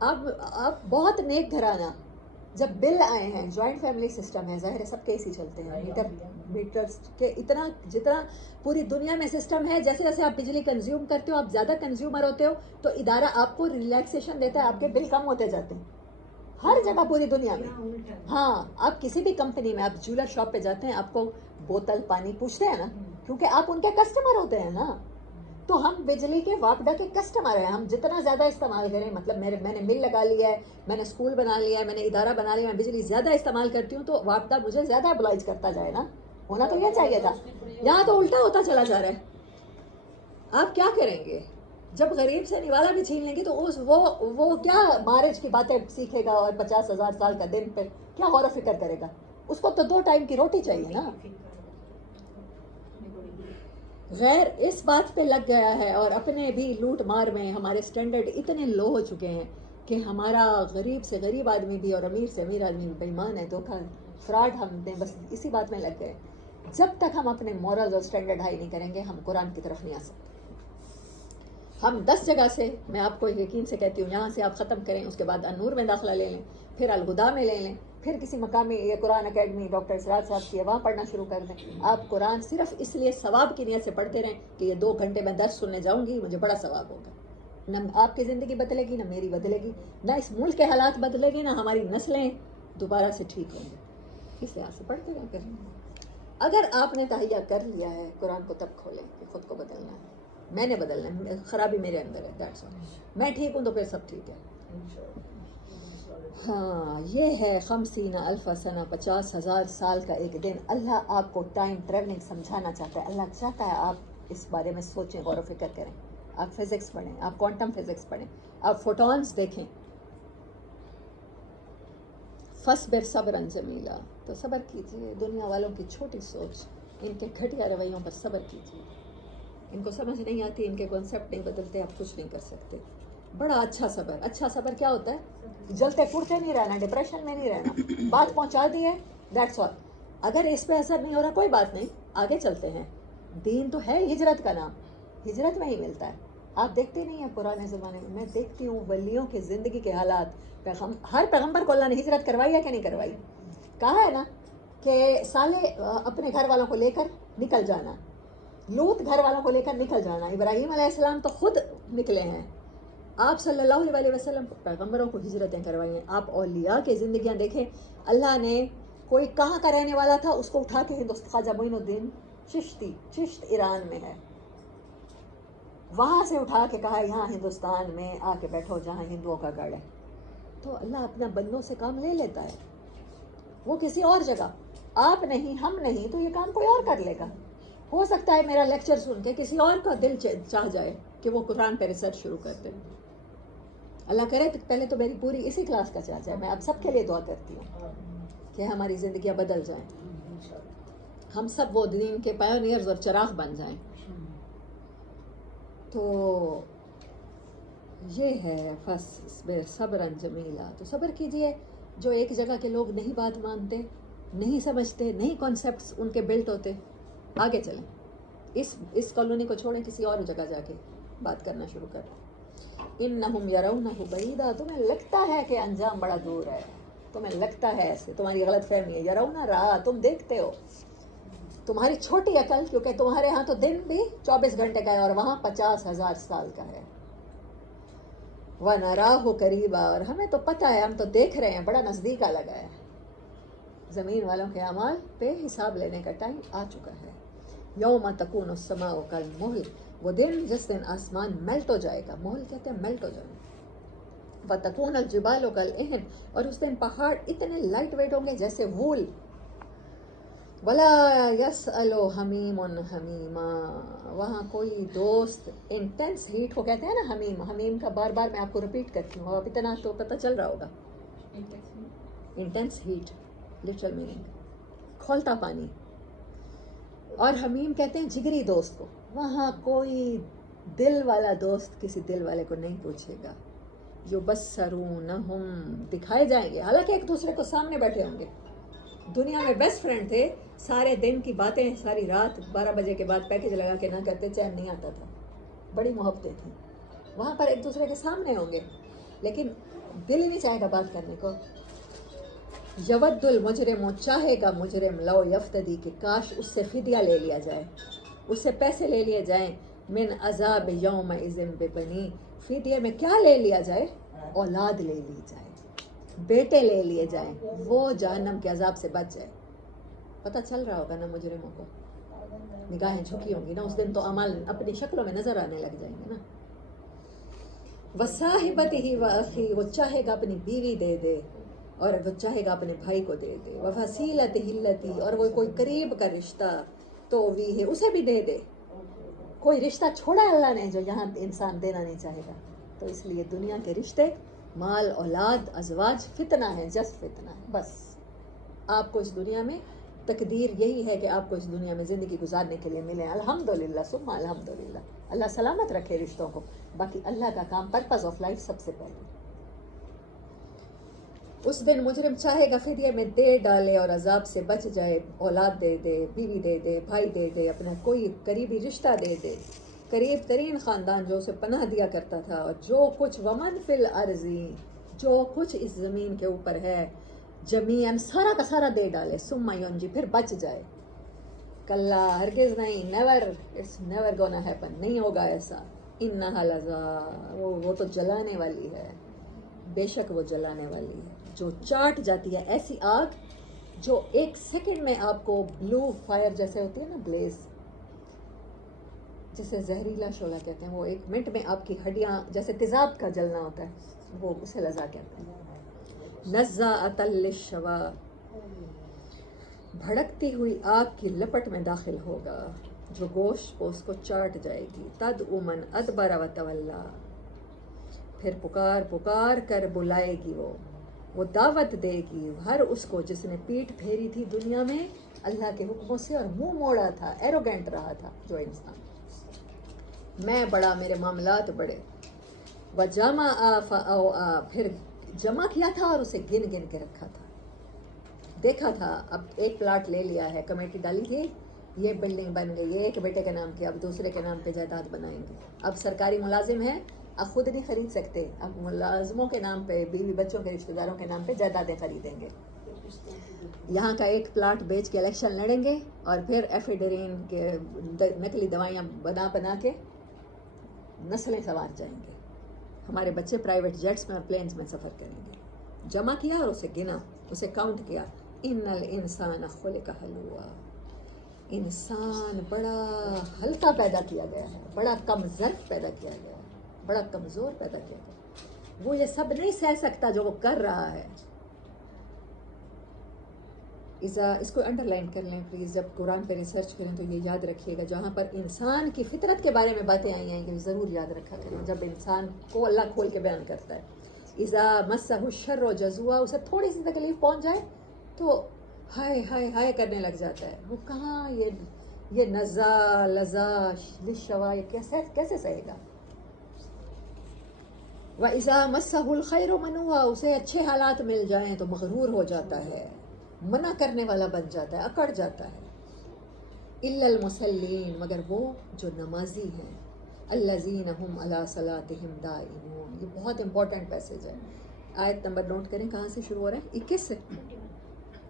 اب بہت نیک گھرانہ جب بل آئے ہیں، جوائنٹ فیملی سسٹم ہے، ظاہر ہے سب کے اسی چلتے ہیں، میٹرز کے اتنا جتنا پوری دنیا میں سسٹم ہے، جیسے جیسے آپ بجلی کنزیوم کرتے ہو، آپ زیادہ کنزیومر ہوتے ہو تو ادارہ آپ کو ریلیکسیشن دیتا ہے، آپ کے بل کم ہوتے جاتے ہیں ہر جگہ پوری دنیا میں. ہاں، آپ کسی بھی کمپنی میں، آپ جولر شاپ پہ جاتے ہیں، آپ کو بوتل پانی پوچھتے ہیں نا، کیونکہ آپ ان کے کسٹمر ہوتے ہیں نا. تو ہم بجلی کے واپڈا کے کسٹمر ہیں. ہم جتنا زیادہ استعمال کریں، مطلب میں نے مل لگا لیا ہے، میں نے اسکول بنا لیا ہے، میں نے ادارہ بنا لیا، میں بجلی زیادہ استعمال کرتی ہوں تو واپڈا مجھے زیادہ ابلائز کرتا جائے نا. ہونا تو یہ چاہیے تھا، یہاں تو الٹا ہوتا چلا جا رہا ہے. آپ کیا کریں گے جب غریب سے نوالا بھی چھین لیں گے تو وہ کیا مارج کی باتیں سیکھے گا اور 50,000 سال کا دن پہ کیا غور و فکر کرے گا؟ اس کو تو 2 ٹائم کی روٹی چاہیے نا. غیر اس بات پہ لگ گیا ہے اور اپنے بھی لوٹ مار میں ہمارے سٹینڈرڈ اتنے لو ہو چکے ہیں کہ ہمارا غریب سے غریب آدمی بھی اور امیر سے امیر آدمی بھی بے ایمان ہے، دھوکہ فراڈ. ہم نے بس اسی بات میں لگ گئے. جب تک ہم اپنے مورل اور سٹینڈرڈ ہائی نہیں کریں گے، ہم قرآن کی طرف نہیں آ سکتے. ہم 10 جگہ سے، میں آپ کو یقین سے کہتی ہوں، یہاں سے آپ ختم کریں، اس کے بعد النور میں داخلہ لے لیں، پھر الہدا میں لے لیں، پھر کسی مقامی یہ قرآن اکیڈمی ڈاکٹر سراج صاحب کی ہے وہاں پڑھنا شروع کر دیں. آپ قرآن صرف اس لیے ثواب کی نیت سے پڑھتے رہیں کہ یہ 2 گھنٹے میں درس سننے جاؤں گی، مجھے بڑا ثواب ہوگا. نہ آپ کی زندگی بدلے گی، نہ میری بدلے گی، نہ اس ملک کے حالات بدلے گی، نہ ہماری نسلیں دوبارہ سے ٹھیک ہوں گی. اس لحاظ سے پڑھتے رہیں کریں. اگر آپ نے تہیہ کر لیا ہے قرآن کو، تب کھولیں کہ خود کو بدلنا ہے. میں نے بدلنا ہے، خرابی میرے اندر ہے، دیٹس آل. میں ٹھیک ہوں تو پھر سب ٹھیک ہے. ہاں، یہ ہے 50,000 سنہ، 50,000 سال کا ایک دن. اللہ آپ کو ٹائم ٹریولنگ سمجھانا چاہتا ہے. اللہ چاہتا ہے آپ اس بارے میں سوچیں، غور و فکر کریں. آپ فزکس پڑھیں، آپ کوانٹم فزکس پڑھیں، آپ فوٹونز دیکھیں. فصبر صبرا جمیلا، تو صبر کیجیے. دنیا والوں کی چھوٹی سوچ، ان کے گھٹیا رویوں پر صبر کیجیے. ان کو سمجھ نہیں آتی، ان کے کانسیپٹ نہیں بدلتے، آپ کچھ نہیں کر سکتے. بڑا اچھا صبر. اچھا صبر کیا ہوتا ہے؟ جلتے پھرتے نہیں رہنا، ڈپریشن میں نہیں رہنا. بات پہنچا دی ہے، دیٹس آل. اگر اس پہ اثر نہیں ہو رہا، کوئی بات نہیں، آگے چلتے ہیں. دین تو ہے ہجرت کا نام، ہجرت میں ہی ملتا ہے. آپ دیکھتے نہیں ہیں پرانے زمانے میں دیکھتی ہوں ولیوں کی زندگی کے حالات. ہر پیغمبر کو اللہ نے ہجرت کروائی ہے کہ نہیں کروائی؟ کہا ہے نا کہ صالح اپنے گھر والوں کو لے کر نکل جانا، لوط گھر والوں کو لے کر نکل جانا، ابراہیم علیہ السلام تو خود نکلے ہیں. آپ صلی اللہ علیہ وسلم پیغمبروں کو ہجرتیں کروائی ہیں. آپ اولیاء کی زندگیاں دیکھیں. اللہ نے کوئی کہاں کا رہنے والا تھا، اس کو اٹھا کے خواجہ معین الدین چشتی، چشت ایران میں ہے، وہاں سے اٹھا کے کہا یہاں ہندوستان میں آ کے بیٹھو جہاں ہندوؤں کا گڑھ ہے. تو اللہ اپنا بندوں سے کام لے لیتا ہے. وہ کسی اور جگہ، آپ نہیں، ہم نہیں، تو یہ کام کوئی اور کر لے گا. ہو سکتا ہے میرا لیکچر سن کے کسی اور کا دل چاہ جائے کہ وہ قرآن پہ ریسرچ شروع کر دے. اللہ کرے تو پہلے تو میری پوری اسی کلاس کا چاہ جائے. میں اب سب کے لیے دعا کرتی ہوں کہ ہماری زندگیاں بدل جائیں، ہم سب وہ دین کے پائونیئرز اور چراغ بن جائیں. تو یہ ہے فصبر صبرا جمیلا. تو صبر کیجئے. جو ایک جگہ کے لوگ نہیں بات مانتے، نہیں سمجھتے، نہیں کانسیپٹس ان کے بلٹ ہوتے، آگے چلیں. اس کالونی کو چھوڑیں، کسی اور جگہ جا کے بات کرنا شروع کریں. انہم یرونہ بعیدا، تمہیں لگتا ہے کہ انجام بڑا دور ہے، تمہیں لگتا ہے ایسے، تمہاری غلط فہمی ہے. یرونہ رہا، تم دیکھتے ہو. تمہاری چھوٹی عقل، کیونکہ تمہارے ہاں تو دن بھی 24 گھنٹے کا ہے اور وہاں 50,000 سال کا ہے. وَنَرَاهُ قَرِيبًا، اور ہمیں تو پتہ ہے، ہم تو دیکھ رہے ہیں، بڑا نزدیک آ لگا ہے. زمین والوں کے اعمال پہ حساب لینے کا ٹائم آ چکا ہے. یوم تکون السماء کالمہل، وہ دن جس دن آسمان میلٹ ہو جائے گا. مہل کہتے ہیں میلٹ ہو جائے گا. وَتَكُونَ الْجِبَالُ كَالْعِهْنِ، اور اس دن پہاڑ اتنے لائٹ ویٹ ہوں گے جیسے وول. وَلَا يَسْأَلُ حَمِيمٌ حَمِيمًا، وہاں کوئی دوست، انٹینس ہیٹ کو کہتے ہیں نا حمیم. حمیم کا بار بار میں آپ کو رپیٹ کرتی ہوں، اب اتنا تو پتہ چل رہا ہوگا. انٹینس ہیٹ لٹرل میننگ، کھولتا پانی. اور حمیم کہتے ہیں جگری دوست کو. وہاں کوئی دل والا دوست کسی دل والے کو نہیں پوچھے گا. یبصرونہم، دکھائے جائیں گے، حالانکہ ایک دوسرے کو سامنے بیٹھے ہوں گے. دنیا میں بیسٹ فرینڈ تھے، سارے دن کی باتیں ساری رات 12 بجے کے بعد پیکج لگا کے نہ کرتے، چین نہیں آتا تھا. بڑی محبتیں تھیں. وہاں پر ایک دوسرے کے سامنے ہوں گے لیکن دل ہی نہیں چاہے گا بات کرنے کو. یود المجرم، چاہے گا مجرم، لو یفتدی، کہ کاش اس سے فدیہ لے لیا جائے، اس سے پیسے لے لیے جائیں. من عذاب یومئذ ببنی، فدیے میں کیا لے لیا جائے؟ اولاد لے لی جائے، بیٹے لے لیے جائیں، وہ جہنم کے عذاب سے بچ جائے. پتہ چل رہا ہوگا نا مجرموں کو، نگاہیں جھکی ہوں گی نا اس دن، تو اعمال اپنی شکلوں میں نظر آنے لگ جائیں گے نا. وصاحبتہ واخی، وہ چاہے گا اپنی بیوی دے دے اور وہ چاہے گا اپنے بھائی کو دے دے. وفصیلتہ التی، اور وہ کوئی قریب کا رشتہ تو بھی ہے، اسے بھی دے دے. کوئی رشتہ چھوڑا اللہ نے جو یہاں انسان دینا نہیں چاہے گا. تو اس لیے دنیا کے رشتے، مال، اولاد، ازواج فتنہ ہے، جسٹ فتنہ ہے. بس آپ کو اس دنیا میں تقدیر یہی ہے کہ آپ کو اس دنیا میں زندگی گزارنے کے لیے ملے. الحمدللہ ثم الحمدللہ، اللہ سلامت رکھے رشتوں کو. باقی اللہ کا کام، پرپز آف لائف سب سے پہلے. اس دن مجرم چاہے گا فدیے میں دے ڈالے اور عذاب سے بچ جائے، اولاد دے دے، بیوی دے دے، بھائی دے دے، اپنا کوئی قریبی رشتہ دے دے، قریب ترین خاندان جو اسے پناہ دیا کرتا تھا. اور جو کچھ ومن فی الارض، جو کچھ اس زمین کے اوپر ہے، جمیعاً سارا کا سارا دے ڈالے. ثم ینجی، پھر بچ جائے. کلا، ہرگز نہیں، never, it's never gonna happen, نہیں ہوگا ایسا. انہا لظا، وہ تو جلانے والی ہے، بے شک وہ جلانے والی ہے، جو چاٹ جاتی ہے. ایسی آگ جو ایک سیکنڈ میں آپ کو، بلو فائر جیسے ہوتی ہے نا، بلیز، جسے زہریلا شعلہ کہتے ہیں، وہ ایک منٹ میں آپ کی ہڈیاں جیسے تیزاب کا جلنا ہوتا ہے، وہ اسے لظا کہتے ہیں. نزاعۃ للشوا، بھڑکتی ہوئی آگ کی لپٹ میں داخل ہوگا جو گوشت کو اس کو چاٹ جائے گی. تدعو من ادبر وتولی، پھر پکار پکار کر بلائے گی، وہ دعوت دے گی ہر اس کو جس نے پیٹھ پھیری تھی دنیا میں اللہ کے حکموں سے اور منہ موڑا تھا، ایروگینٹ رہا تھا جو انسان. میں بڑا، میرے معاملات بڑے. وجمع فاوعی، پھر جمع کیا تھا اور اسے گن گن کے رکھا تھا. دیکھا تھا، اب ایک پلاٹ لے لیا ہے، کمیٹی ڈالی تھی، یہ بلڈنگ بن گئی، یہ ایک بیٹے کے نام کی، اب دوسرے کے نام پہ جائیداد بنائیں گے. اب سرکاری ملازم ہیں، اب خود نہیں خرید سکتے، اب ملازموں کے نام پہ، بیوی بچوں کے رشتہ داروں کے نام پہ جائیدادیں خریدیں گے. یہاں کا ایک پلاٹ بیچ کے الیکشن لڑیں گے اور پھر ایفیڈرین کے نقلی دوائیاں بنا بنا کے نسلیں سنوار جائیں گے. ہمارے بچے پرائیویٹ جیٹس میں اور پلینز میں سفر کریں گے. جمع کیا اور اسے گنا، اسے کاؤنٹ کیا. ان الانسان خلق ہلوعا، انسان بڑا ہلکا پیدا کیا گیا ہے، بڑا کم ظرف پیدا کیا گیا ہے، بڑا کمزور پیدا کیا گیا ہے. وہ یہ سب نہیں سہ سکتا جو وہ کر رہا ہے. اس کو انڈر لائن کر لیں پلیز، جب قرآن پہ ریسرچ کریں تو یہ یاد رکھیے گا، جہاں پر انسان کی فطرت کے بارے میں باتیں آئی ہیں کہ ضرور یاد رکھا کریں. جب انسان کو اللہ کھول کے بیان کرتا ہے، اذا مسہ الشر جزوعا، اسے تھوڑی سی تکلیف پہنچ جائے تو ہائے ہائے ہائے کرنے لگ جاتا ہے. وہ کہاں یہ نزا لذا للشوا، یہ کیسے سہے گا. وَإِذَا مَسَّهُ الْخَيْرُ مَنُوعًا، اسے اچھے حالات مل جائیں تو مغرور ہو جاتا ہے، منع کرنے والا بن جاتا ہے، اکڑ جاتا ہے. إِلَّا الْمُصَلِّينَ، مگر وہ جو نمازی ہیں، الَّذِينَ هُمْ عَلَىٰ صَلَاتِهِمْ دَائِمُونَ. یہ بہت امپورٹنٹ پیسج ہے. آیت نمبر نوٹ کریں، کہاں سے شروع ہو رہا ہے؟ 21 سے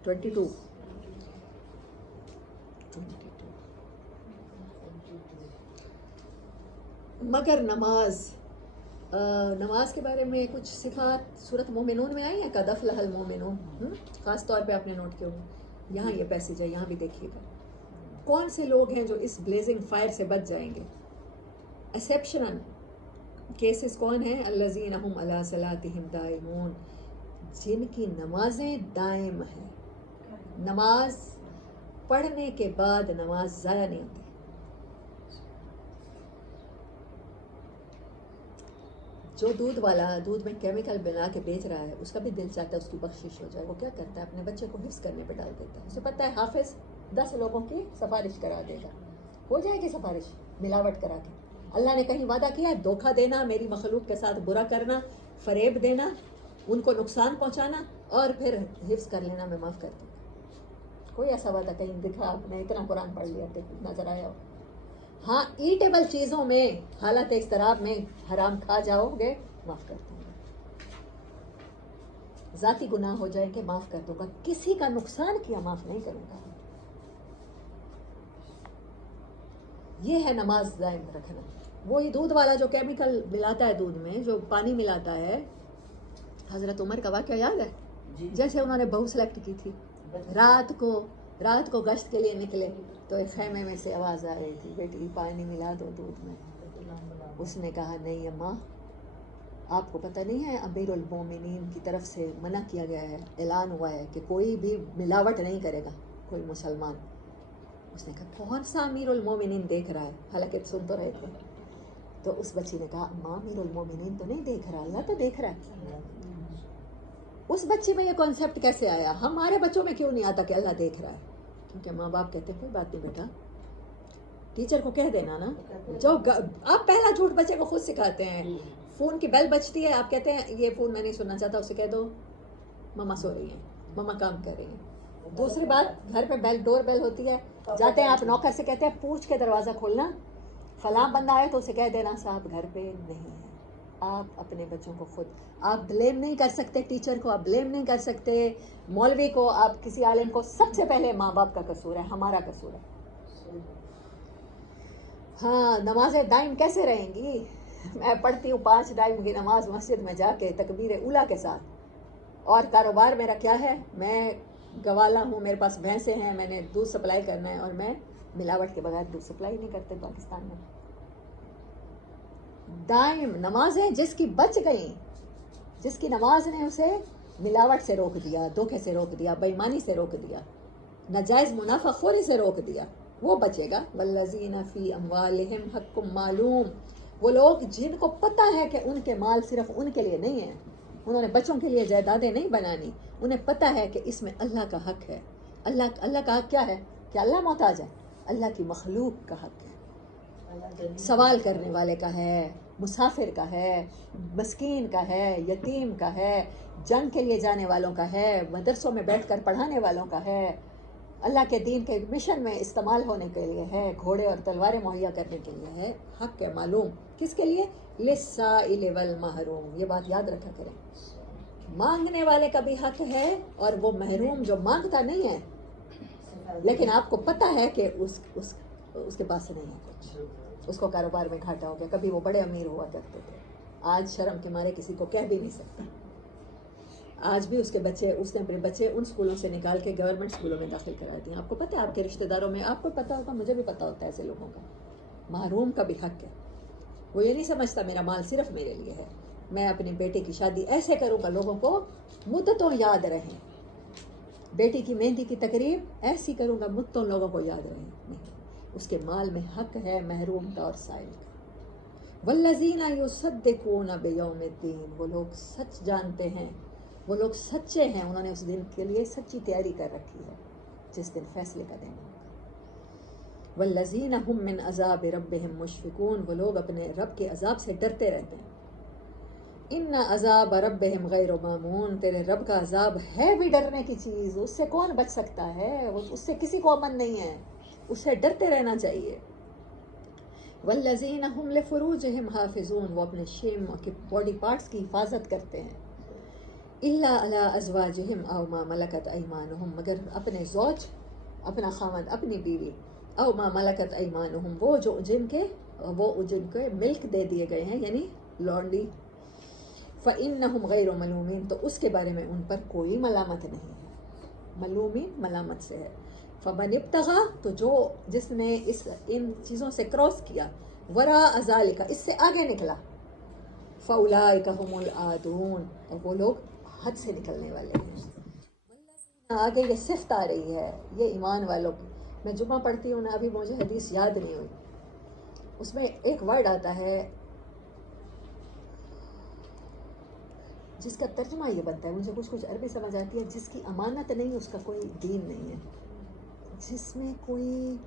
22. مگر نماز کے بارے میں کچھ صفات صورت مومنون میں آئی ہیں، قد افلح المومنون، خاص طور پہ آپ نے نوٹ کیا ہوگا، یہاں یہ پیسیج ہے، یہاں بھی دیکھیے گا کون سے لوگ ہیں جو اس بلیزنگ فائر سے بچ جائیں گے. ایکسیپشنل کیسز کون ہیں؟ الذین هم علی صلاتہم دائمون، جن کی نمازیں دائم ہیں. نماز پڑھنے کے بعد نماز ضائع نہیں ہوتی. جو دودھ والا دودھ میں کیمیکل ملا کے بیچ رہا ہے، اس کا بھی دل چاہتا ہے اس کی بخشش ہو جائے. وہ کیا کرتا ہے؟ اپنے بچے کو حفظ کرنے پہ ڈال دیتا ہے. اسے پتہ ہے حافظ 10 لوگوں کی سفارش کرا دے گا، ہو جائے گی سفارش ملاوٹ کرا کے. اللہ نے کہیں وعدہ کیا ہے دھوکہ دینا، میری مخلوق کے ساتھ برا کرنا، فریب دینا، ان کو نقصان پہنچانا اور پھر حفظ کر لینا میں معاف کر دوں. کوئی ایسا وعدہ کہیں دکھا؟ آپ نے اتنا قرآن پڑھ لیا نظر آیا ہو؟ ہاں ایٹیبل چیزوں میں حالت اضطراب میں حرام کھا جاؤ گے معاف کر دوں گا. ذاتی گناہ ہو جائیں کہ معاف کر دوں گا، کسی کا نقصان کیا معاف نہیں کروں گا. یہ ہے نماز دائم رکھنا. وہی دودھ والا جو کیمیکل ملاتا ہے دودھ میں، جو پانی ملاتا ہے، حضرت عمر کا واقعہ یاد ہے؟ جیسے انہوں نے بہو سلیکٹ کی تھی، رات کو گشت کے لیے نکلے تو ایک خیمے میں سے آواز آ رہی تھی، بیٹی پانی ملا دو دودھ میں. اس نے کہا نہیں اماں، آپ کو پتہ نہیں ہے امیر المومنین کی طرف سے منع کیا گیا ہے، اعلان ہوا ہے کہ کوئی بھی ملاوٹ نہیں کرے گا کوئی مسلمان. اس نے کہا کون سا امیر المومنین دیکھ رہا ہے؟ حالانکہ سن تو رہے تھے. تو اس بچی نے کہا اماں امیر المومنین تو نہیں دیکھ رہا، اللہ تو دیکھ رہا ہے. اس بچی میں یہ کانسیپٹ کیسے آیا؟ ہمارے بچوں میں کیوں نہیں آتا کہ اللہ دیکھ رہا ہے؟ کیونکہ ماں باپ کہتے ہیں کوئی بات نہیں بیٹا، ٹیچر کو کہہ دینا نا. جو آپ پہلا جھوٹ بچے کو خود سکھاتے ہیں. فون کی بیل بجتی ہے، آپ کہتے ہیں یہ فون میں نہیں سننا چاہتا، اسے کہہ دو مما سو رہی ہیں، مما کام کر رہی ہیں. دوسری بات، گھر پہ ڈور بیل ہوتی ہے، جاتے ہیں آپ نوکر سے کہتے ہیں پوچھ کے دروازہ کھولنا، فلاں بندہ آئے تو اسے کہہ دینا صاحب گھر پہ نہیں ہے. آپ اپنے بچوں کو خود، آپ بلیم نہیں کر سکتے ٹیچر کو، آپ بلیم نہیں کر سکتے مولوی کو، آپ کسی عالم کو. سب سے پہلے ماں باپ کا قصور ہے، ہمارا قصور ہے. ہاں نمازیں دائم کیسے رہیں گی؟ میں پڑھتی ہوں 5 ٹائم کی نماز مسجد میں جا کے تکبیر اولیٰ کے ساتھ. اور کاروبار میرا کیا ہے؟ میں گوالا ہوں، میرے پاس بھینسیں ہیں، میں نے دودھ سپلائی کرنا ہے، اور میں ملاوٹ کے بغیر دودھ سپلائی نہیں کرتے پاکستان میں. دائم نمازیں جس کی بچ گئیں، جس کی نماز نے اسے ملاوٹ سے روک دیا، دھوکے سے روک دیا، بے ایمانی سے روک دیا، ناجائز منافع خوری سے روک دیا، وہ بچے گا. والذین فی اموالہم حق معلوم، وہ لوگ جن کو پتہ ہے کہ ان کے مال صرف ان کے لیے نہیں ہے، انہوں نے بچوں کے لیے جائیدادیں نہیں بنانی، انہیں پتہ ہے کہ اس میں اللہ کا حق ہے. اللہ کا حق کیا ہے؟ کہ اللہ محتاج ہے؟ اللہ کی مخلوق کا حق ہے. سوال کرنے والے کا ہے، مسافر کا ہے، مسکین کا ہے، یتیم کا ہے، جنگ کے لیے جانے والوں کا ہے، مدرسوں میں بیٹھ کر پڑھانے والوں کا ہے، اللہ کے دین کے مشن میں استعمال ہونے کے لیے ہے، گھوڑے اور تلواریں مہیا کرنے کے لیے ہے. حق ہے معلوم، کس کے لیے؟ للسائل والمحروم. یہ بات یاد رکھا کریں، مانگنے والے کا بھی حق ہے، اور وہ محروم جو مانگتا نہیں ہے لیکن آپ کو پتہ ہے کہ اس کے پاس نہیں ہے کچھ، اس کو کاروبار میں گھاٹا ہو گیا. کبھی وہ بڑے امیر ہوا کرتے تھے، آج شرم کے مارے کسی کو کہہ بھی نہیں سکتا. آج بھی اس نے اپنے بچے ان سکولوں سے نکال کے گورنمنٹ سکولوں میں داخل کرا دیے. آپ کو پتہ ہے آپ کے رشتہ داروں میں، آپ کو پتہ ہوگا، مجھے بھی پتہ ہوتا ہے ایسے لوگوں کا. محروم کا بھی حق ہے. وہ یہ نہیں سمجھتا میرا مال صرف میرے لیے ہے، میں اپنے بیٹے کی شادی ایسے کروں گا لوگوں کو مدتوں یاد رہیں، بیٹی کی مہندی کی تقریب ایسی کروں گا مدتوں لوگوں کو یاد رہیں. نہیں، اس کے مال میں حق ہے محروم کا اور سائل کا. والذین یصدقون بیوم الدین، وہ لوگ سچ جانتے ہیں، وہ لوگ سچے ہیں، انہوں نے اس دن کے لیے سچی تیاری کر رکھی ہے جس دن فیصلے کا دن ہوگا. والذین هم من عذاب ربهم مشفقون، وہ لوگ اپنے رب کے عذاب سے ڈرتے رہتے ہیں. ان عذاب ربهم غیر مامون، تیرے رب کا عذاب ہے بھی ڈرنے کی چیز، اس سے کون بچ سکتا ہے؟ اس سے کسی کو امن نہیں ہے، اس سے ڈرتے رہنا چاہیے. والذین هم لفروجهم حافظون، وہ اپنے شیم کے باڈی پارٹس کی حفاظت کرتے ہیں. الا علی ازواجہم او ما ملکت ایمانہم، مگر اپنے زوج، اپنا خاوند، اپنی بیوی، او ما ملکت ایمانہم، وہ جو جن کے وہ جن کو ملک دے دیے گئے ہیں یعنی لونڈی، فَإِنَّهُمْ غَيْرُ مَلُومِينَ، تو اس کے بارے میں ان پر کوئی ملامت نہیں ہے، ملومین ملامت سے ہے، فَمَنِ ابْتَغَى، تو جو جس نے ان چیزوں سے کراس کیا، وَرَاءَ ذَلِكَ، اس سے آگے نکلا، فَأُولَٰئِكَ هُمُ الْعَادُونَ، اور وہ لوگ حد سے نکلنے والے ہیں۔ آگے یہ صفت آ رہی ہے یہ ایمان والوں کی، میں جمعہ پڑھتی ہوں نا، ابھی مجھے حدیث یاد نہیں ہوئی، اس میں ایک ورڈ آتا ہے جس کا ترجمہ یہ بنتا ہے، مجھے کچھ عربی سمجھ آتی ہے، جس کی امانت نہیں اس کا کوئی دین نہیں ہے، جس میں کوئی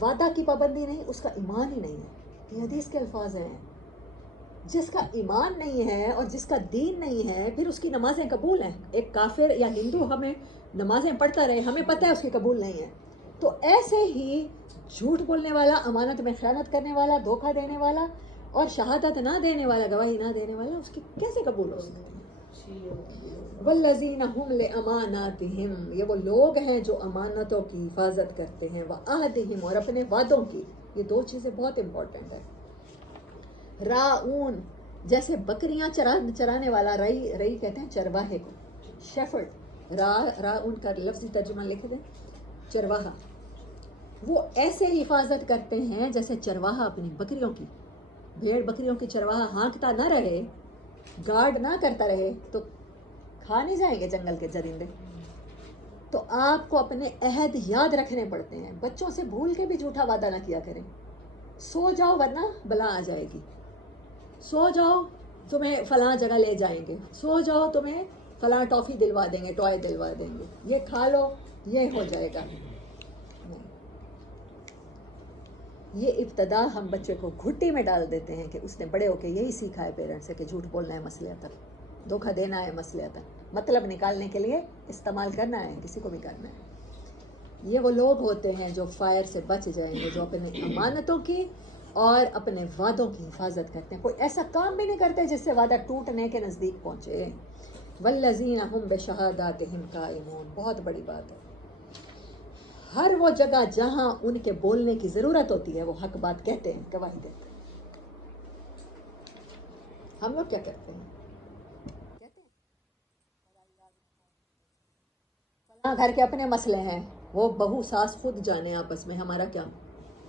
وعدہ کی پابندی نہیں اس کا ایمان ہی نہیں ہے، یہ حدیث کے الفاظ ہیں۔ جس کا ایمان نہیں ہے اور جس کا دین نہیں ہے پھر اس کی نمازیں قبول ہیں، ایک کافر یا ہندو ہمیں نمازیں پڑھتا رہے، ہمیں پتہ ہے اس کی قبول نہیں ہے، تو ایسے ہی جھوٹ بولنے والا، امانت میں خیانت کرنے والا، دھوکہ دینے والا اور شہادت نہ دینے والا، گواہی نہ دینے والا، اس کی کیسے قبول ہو سکتی ہے؟ والذین هم لاماناتہم، یہ وہ لوگ ہیں جو امانتوں کی حفاظت کرتے ہیں، وعہدہم، اور اپنے وعدوں کی، یہ دو چیزیں بہت امپورٹنٹ ہیں۔ راؤن، جیسے بکریاں چرانے والا، رئی کہتے ہیں چرواہے کو، شیفرڈ، راؤن کا لفظی ترجمہ لکھ دیں چرواہا، وہ ایسے حفاظت کرتے ہیں جیسے چرواہا اپنی بکریوں کی، بھیڑ بکریوں کی چرواہا ہانکتا نہ رہے، گارڈ نہ کرتا رہے تو کھا نہیں جائیں گے جنگل کے چرندے، تو آپ کو اپنے عہد یاد رکھنے پڑتے ہیں، بچوں سے بھول کے بھی جھوٹا وعدہ نہ کیا کریں، سو جاؤ ورنہ بلا آ جائے گی، سو جاؤ تمہیں فلاں جگہ لے جائیں گے، سو جاؤ تمہیں فلاں ٹافی دلوا دیں گے، ٹوائے دلوا دیں گے، یہ کھا لو یہ ہو جائے گا۔ یہ ابتدا ہم بچے کو گھٹی میں ڈال دیتے ہیں کہ اس نے بڑے ہو کے یہی سیکھا ہے پیرنٹس سے کہ جھوٹ بولنا ہے مسئلہ تک، دھوکہ دینا ہے مسئلہ تک، مطلب نکالنے کے لیے استعمال کرنا ہے، کسی کو بھی کرنا ہے۔ یہ وہ لوگ ہوتے ہیں جو فائر سے بچ جائیں گے، جو اپنے امانتوں کی اور اپنے وعدوں کی حفاظت کرتے ہیں، کوئی ایسا کام بھی نہیں کرتے جس سے وعدہ ٹوٹنے کے نزدیک پہنچے۔ والذین هم بشہاداتہم قائمون، بہت بڑی بات ہے، ہر وہ جگہ جہاں ان کے بولنے کی ضرورت ہوتی ہے وہ حق بات کہتے ہیں، گواہی دیتے ہیں۔ ہم لوگ کیا کرتے ہیں؟ کہتے ہیں فلاں گھر کے اپنے مسئلے ہیں، وہ بہو ساس خود جانے آپس میں، ہمارا کیا،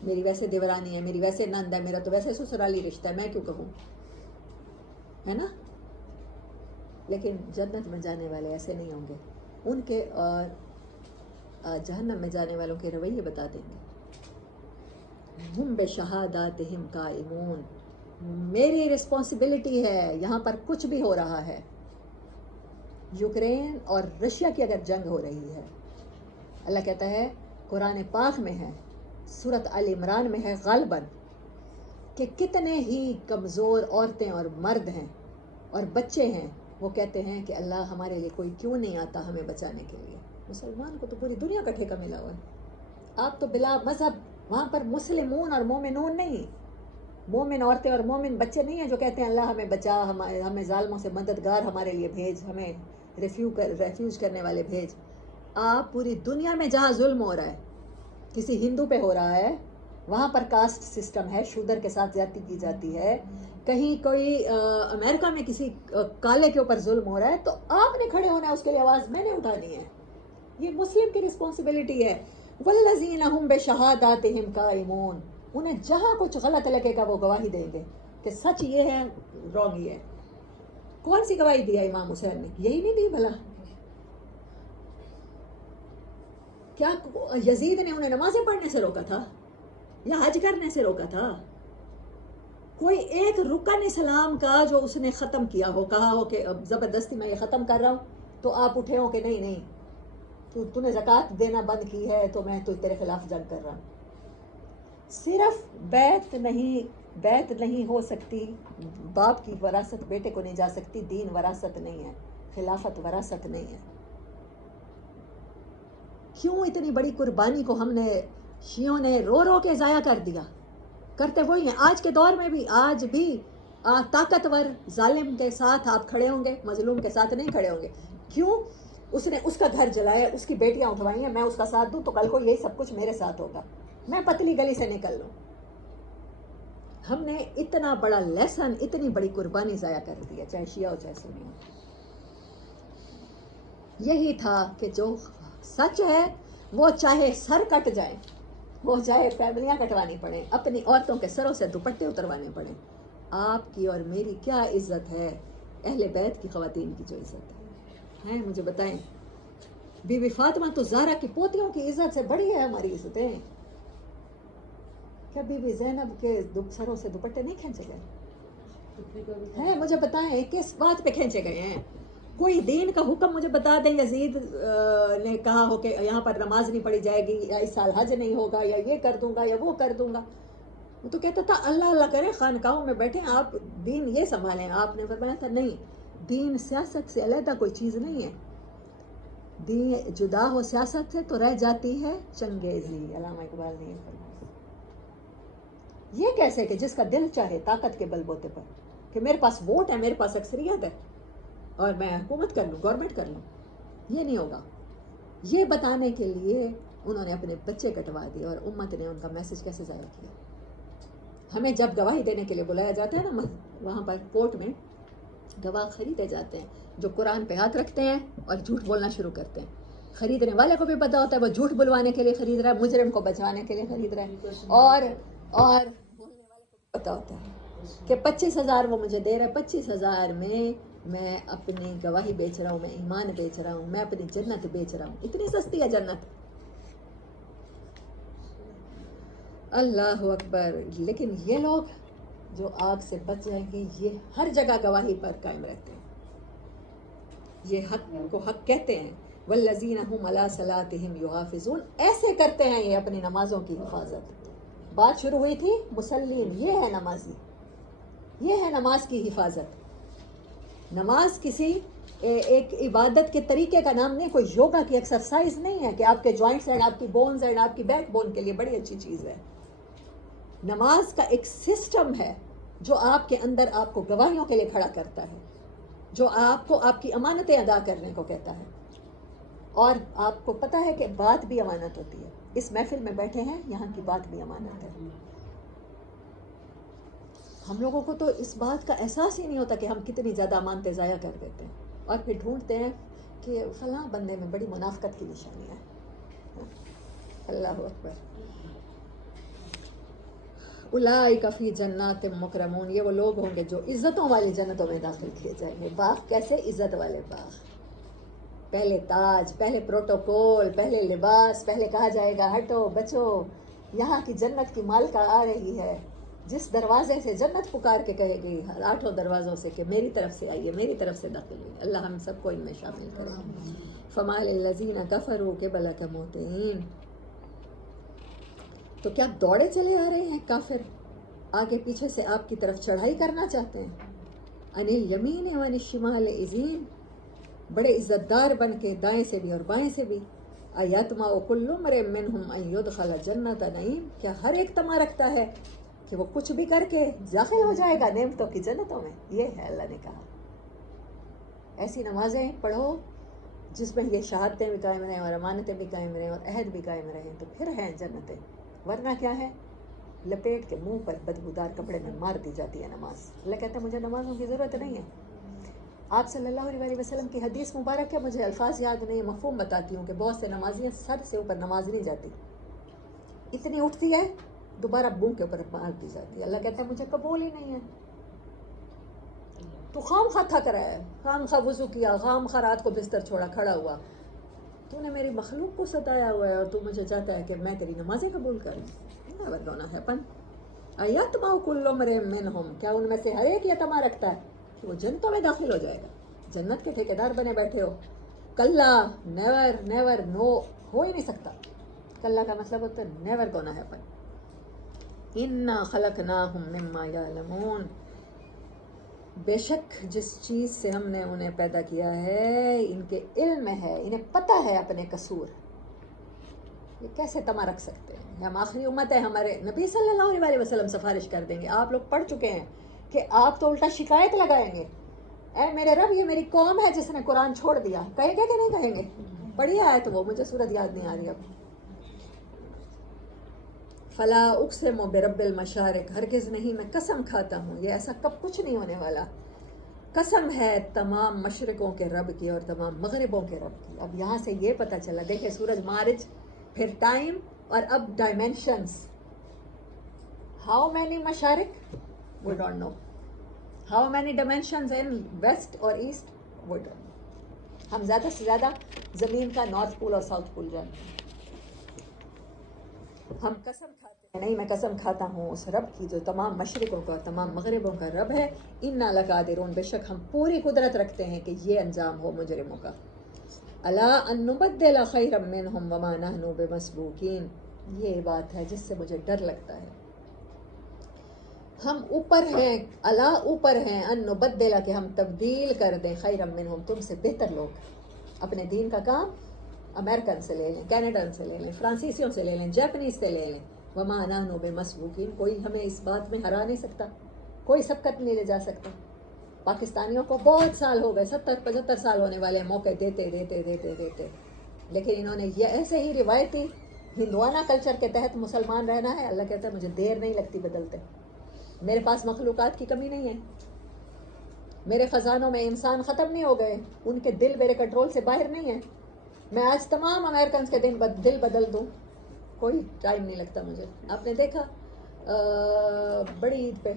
میری ویسے دیورانی ہے، میری ویسے نند ہے، میرا تو ویسے سسرالی رشتہ ہے، میں کیوں کہوں، ہے نا؟ لیکن جنت میں جانے والے ایسے نہیں ہوں گے، ان کے اور جہنم میں جانے والوں کے رویے بتا دیں گے۔ ہم بشہاداتہم قائمون، میری رسپانسبلٹی ہے، یہاں پر کچھ بھی ہو رہا ہے، یوکرین اور رشیا کی اگر جنگ ہو رہی ہے، اللہ کہتا ہے قرآن پاک میں ہے، سورۃ آل عمران میں ہے غالباً، کہ کتنے ہی کمزور عورتیں اور مرد ہیں اور بچے ہیں، وہ کہتے ہیں کہ اللہ ہمارے لیے کوئی کیوں نہیں آتا ہمیں بچانے کے لیے۔ مسلمان کو تو پوری دنیا کا ٹھیکہ ملا ہوا ہے، آپ تو بلا مذہب، وہاں پر مسلمون اور مومنون نہیں، مومن عورتیں اور مومن بچے نہیں ہیں جو کہتے ہیں اللہ ہمیں بچا، ہمیں ظالموں سے مددگار ہمارے لیے بھیج، ہمیں ریفیوج کرنے والے بھیج۔ آپ پوری دنیا میں جہاں ظلم ہو رہا ہے، کسی ہندو پہ ہو رہا ہے، وہاں پر کاسٹ سسٹم ہے، شودر کے ساتھ زیادتی کی جاتی ہے، کہیں کوئی امریکہ میں کسی کالے کے اوپر ظلم ہو رہا ہے، تو آپ نے کھڑے ہونا ہے، اس کے لیے آواز میں نے اٹھانی ہے، یہ مسلم کی رسپانسبلٹی ہے۔ والذین هم بشہاداتہم قائمون، انہیں جہاں کچھ غلط لگے گا وہ گواہی دیں گے کہ سچ یہ ہے، رانگ یہ ہے۔ کون سی گواہی دیا امام حسین نے؟ یہی نہیں دی بھلا؟ کیا یزید نے انہیں نمازیں پڑھنے سے روکا تھا یا حج کرنے سے روکا تھا؟ کوئی ایک رکن اسلام کا جو اس نے ختم کیا ہو، کہا ہو کہ اب زبردستی میں یہ ختم کر رہا ہوں، تو آپ اٹھے ہو کہ نہیں نہیں تو نے زکوٰۃ دینا بند کی ہے تو میں تو تیرے خلاف جنگ کر رہا ہوں۔ صرف بیعت نہیں ہو سکتی، باپ کی وراثت بیٹے کو نہیں جا سکتی، دین وراثت نہیں ہے، خلافت وراثت نہیں ہے۔ کیوں اتنی بڑی قربانی کو ہم نے شیعوں نے رو رو کے ضائع کر دیا؟ کرتے وہی ہیں آج کے دور میں بھی، آج بھی طاقتور ظالم کے ساتھ آپ کھڑے ہوں گے، مظلوم کے ساتھ نہیں کھڑے ہوں گے۔ کیوں؟ اس نے اس کا گھر جلایا، اس کی بیٹیاں اٹھوائی ہیں، میں اس کا ساتھ دوں تو کل کو یہی سب کچھ میرے ساتھ ہوگا، میں پتلی گلی سے نکل لوں۔ ہم نے اتنا بڑا لیسن، اتنی بڑی قربانی ضائع کر دی ہے، چاہے شیعہ ہو چاہے سنی ہو. یہی تھا کہ جو سچ ہے وہ چاہے سر کٹ جائیں، وہ چاہے فیملیاں کٹوانی پڑیں، اپنی عورتوں کے سروں سے دوپٹے اتروانے پڑیں، آپ کی اور میری کیا عزت ہے اہل بیت کی خواتین کی جو عزت ہے مجھے بتائیں. بی بی فاطمہ تو زہرا کی پوتیوں کی عزت سے بڑی ہے ہماری عزتیں. کیا بی بی زینب کے سروں سے دوپٹے نہیں کھینچے گئے ہیں؟ مجھے بتائیں کس بات پہ کھینچے گئے ہیں؟ کوئی دین کا حکم مجھے بتا دیں. یزید نے کہا ہو کہ یہاں پر نماز نہیں پڑھی جائے گی، یا اس سال حج نہیں ہوگا، یا یہ کر دوں گا یا وہ کر دوں گا. وہ تو کہتا تھا اللہ اللہ کریں، خانقاہوں میں بیٹھیں آپ دین یہ سنبھالیں. آپ نے فرمایا تھا نہیں، دین سیاست سے علیحدہ کوئی چیز نہیں ہے. دین جدا ہو سیاست سے تو رہ جاتی ہے چنگیزی. علامہ اقبال نے یہ فرمایا. یہ کیسے کہ جس کا دل چاہے طاقت کے بل بوتے پر کہ میرے پاس ووٹ ہے، میرے پاس اکثریت ہے اور میں حکومت کر لوں، گورنمنٹ کر لوں. یہ نہیں ہوگا. یہ بتانے کے لیے انہوں نے اپنے بچے کٹوا دیے اور امت نے ان کا میسج کیسے ضائع کیا. ہمیں جب گواہی دینے کے لیے بلایا جاتا ہے نا، وہاں پر کورٹ میں گواہ خریدے جاتے ہیں جو قرآن پہ ہاتھ رکھتے ہیں اور جھوٹ بولنا شروع کرتے ہیں. خریدنے والے کو بھی پتا ہوتا ہے وہ جھوٹ بلوانے کے لیے خرید رہا ہے، مجرم کو بچوانے کے لیے خرید رہا ہے، اور بولنے والے کو بھی پتا ہوتا ہے کہ 25,000 وہ مجھے دے رہا ہے، 25,000 میں اپنی گواہی بیچ رہا ہوں، میں ایمان بیچ رہا ہوں، میں اپنی جنت بیچ رہا ہوں. اتنی سستی ہے جنت. اللہ اکبر. لیکن یہ لوگ جو آگ سے بچ جائیں گے یہ ہر جگہ گواہی پر قائم رہتے ہیں، یہ حق کو حق کہتے ہیں. والذین هم علی صلاتہم یحافظون. ایسے کرتے ہیں یہ اپنی نمازوں کی حفاظت. بات شروع ہوئی تھی مسلین، یہ ہے نمازی، یہ ہے نماز کی حفاظت. نماز کسی ایک عبادت کے طریقے کا نام نہیں، کوئی یوگا کی ایکسرسائز نہیں ہے کہ آپ کے جوائنٹس اینڈ آپ کی بونز اینڈ آپ کی بیک بون کے لیے بڑی اچھی چیز ہے. نماز کا ایک سسٹم ہے جو آپ کے اندر آپ کو گواہیوں کے لیے کھڑا کرتا ہے، جو آپ کو آپ کی امانتیں ادا کرنے کو کہتا ہے. اور آپ کو پتہ ہے کہ بات بھی امانت ہوتی ہے. اس محفل میں بیٹھے ہیں، یہاں کی بات بھی امانت ہے. ہم لوگوں کو تو اس بات کا احساس ہی نہیں ہوتا کہ ہم کتنی زیادہ امانتیں ضائع کر دیتے ہیں، اور پھر ڈھونڈتے ہیں کہ فلاں بندے میں بڑی منافقت کی نشانیاں ہیں. اللہ اکبر. اولئک فی جنات مکرمون. یہ وہ لوگ ہوں گے جو عزتوں والی جنتوں میں داخل کیے جائیں گے. باغ کیسے؟ عزت والے باغ. پہلے تاج، پہلے پروٹوکول، پہلے لباس، پہلے کہا جائے گا ہٹو بچو، یہاں کی جنت کی مالکہ آ رہی ہے. جس دروازے سے جنت پکار کے کہے گی 8 دروازوں سے کہ میری طرف سے آئیے، میری طرف سے داخل ہوئے. اللہ ہم سب کو ان میں شامل کرے. فما للذین کفروا قبلک مہطعین. تو کیا دوڑے چلے آ رہے ہیں کافر، آگے پیچھے سے آپ کی طرف چڑھائی کرنا چاہتے ہیں. عن الیمین وعن الشمال عزین. بڑے عزت دار بن کے دائیں سے بھی اور بائیں سے بھی. ایطمع کل امرئ منہم ان یدخل جنت نعیم. کیا ہر ایک طمع رکھتا ہے کہ وہ کچھ بھی کر کے داخل ہو جائے گا نعمتوں کی جنتوں میں؟ یہ ہے اللہ نے کہا. ایسی نمازیں پڑھو جس میں یہ شہادتیں بھی قائم رہیں اور امانتیں بھی قائم رہیں اور عہد بھی قائم رہیں، تو پھر ہیں جنتیں. ورنہ کیا ہے؟ لپیٹ کے منہ پر بدبودار کپڑے میں مار دی جاتی ہے نماز. اللہ کہتا ہے مجھے نمازوں کی ضرورت نہیں ہے. آپ صلی اللہ علیہ وسلم کی حدیث مبارک ہے، مجھے الفاظ یاد نہیں، مفہوم بتاتی ہوں کہ بہت سے نمازیاں سر سے اوپر نماز نہیں جاتی، اتنی اٹھتی ہے دوبارہ منہ کے اوپر مار دی جاتی ہے. اللہ کہتا ہے مجھے قبول ہی نہیں ہے. تو خام خواہ تھک رہا ہے، خام خواہ وضو کیا، خام خواہ رات کو بستر چھوڑا کھڑا ہوا، تو نے میری مخلوق کو ستایا ہوا ہے اور تو مجھے چاہتا ہے کہ میں تیری نمازیں قبول کروں. Never gonna happen. ایطمع کل امرئ منہم. کیا ان میں سے ہر ایک یہ طمع رکھتا ہے کہ وہ جنتوں میں داخل ہو جائے گا؟ جنت کے ٹھیکیدار بنے بیٹھے ہو. کلا، نیور نیور، نو، ہو ہی نہیں سکتا. کلا کا مطلب ہوتا ہے نیور گونا ہیپن. انا خلقناہم مما یعلمون. بے شک جس چیز سے ہم نے انہیں پیدا کیا ہے ان کے علم میں ہے، انہیں پتہ ہے اپنے قصور. یہ کیسے طمع رکھ سکتے ہیں؟ ہم آخری امت ہے، ہمارے نبی صلی اللہ علیہ وسلم سفارش کر دیں گے. آپ لوگ پڑھ چکے ہیں کہ آپ تو الٹا شکایت لگائیں گے، اے میرے رب یہ میری قوم ہے جس نے قرآن چھوڑ دیا. کہیں گے کہ نہیں کہیں گے؟ پڑھی آئے تو وہ مجھے صورت یاد نہیں آ رہی اب. فلا اقسم برب المشارق، ہرگز نہیں میں قسم کھاتا ہوں، یہ ایسا کب کچھ نہیں ہونے والا، قسم ہے تمام مشرقوں کے رب کی اور تمام مغربوں کے رب کی۔ اب یہاں سے یہ پتہ چلا، دیکھیں سورج مارج، پھر ٹائم، اور اب ڈائمینشنز. ہاؤ مینی مشارق we don't know, how many dimensions in west اور ایسٹ وی ڈونٹ نو. ہم زیادہ سے زیادہ زمین کا نارتھ پول اور ساؤتھ پول جانتے ہیں. ہم قسم کھاتے ہیں، نہیں میں قسم کھاتا ہوں اس رب کی جو تمام مشرقوں کا اور تمام مغربوں کا رب ہے، انا لقادرون، بے شک ہم پوری قدرت رکھتے ہیں کہ یہ انجام ہو مجرموں کا. الا ان نبدل خیرا منہم وما نحن بمسبوقین، یہ بات ہے جس سے مجھے ڈر لگتا ہے. ہم اوپر ہیں، الا اوپر ہیں، ان نبدل کہ ہم تبدیل کر دیں، خیرا منہم تم سے بہتر لوگ. اپنے دین کا کام امریکن سے لے لیں، کینیڈن سے لے لیں، فرانسیسیوں سے لے لیں، جاپنیز سے لے لیں. وما نحن بمسبوقین، کوئی ہمیں اس بات میں ہرا نہیں سکتا، کوئی سبقت نہیں لے جا سکتا. پاکستانیوں کو بہت سال ہو گئے، 70-75 سال ہونے والے موقع دیتے دیتے دیتے دیتے، لیکن انہوں نے یہ ایسے ہی روایتی ہندوانہ کلچر کے تحت مسلمان رہنا ہے. اللہ کہتا ہے مجھے دیر نہیں لگتی بدلتے، میرے پاس مخلوقات کی کمی نہیں ہے، میرے خزانوں میں انسان ختم نہیں ہو گئے، ان کے دل میرے کنٹرول سے باہر نہیں ہے. میں آج تمام امریکنز کے دل بدل دوں، کوئی ٹائم نہیں لگتا مجھے. آپ نے دیکھا بڑی عید پہ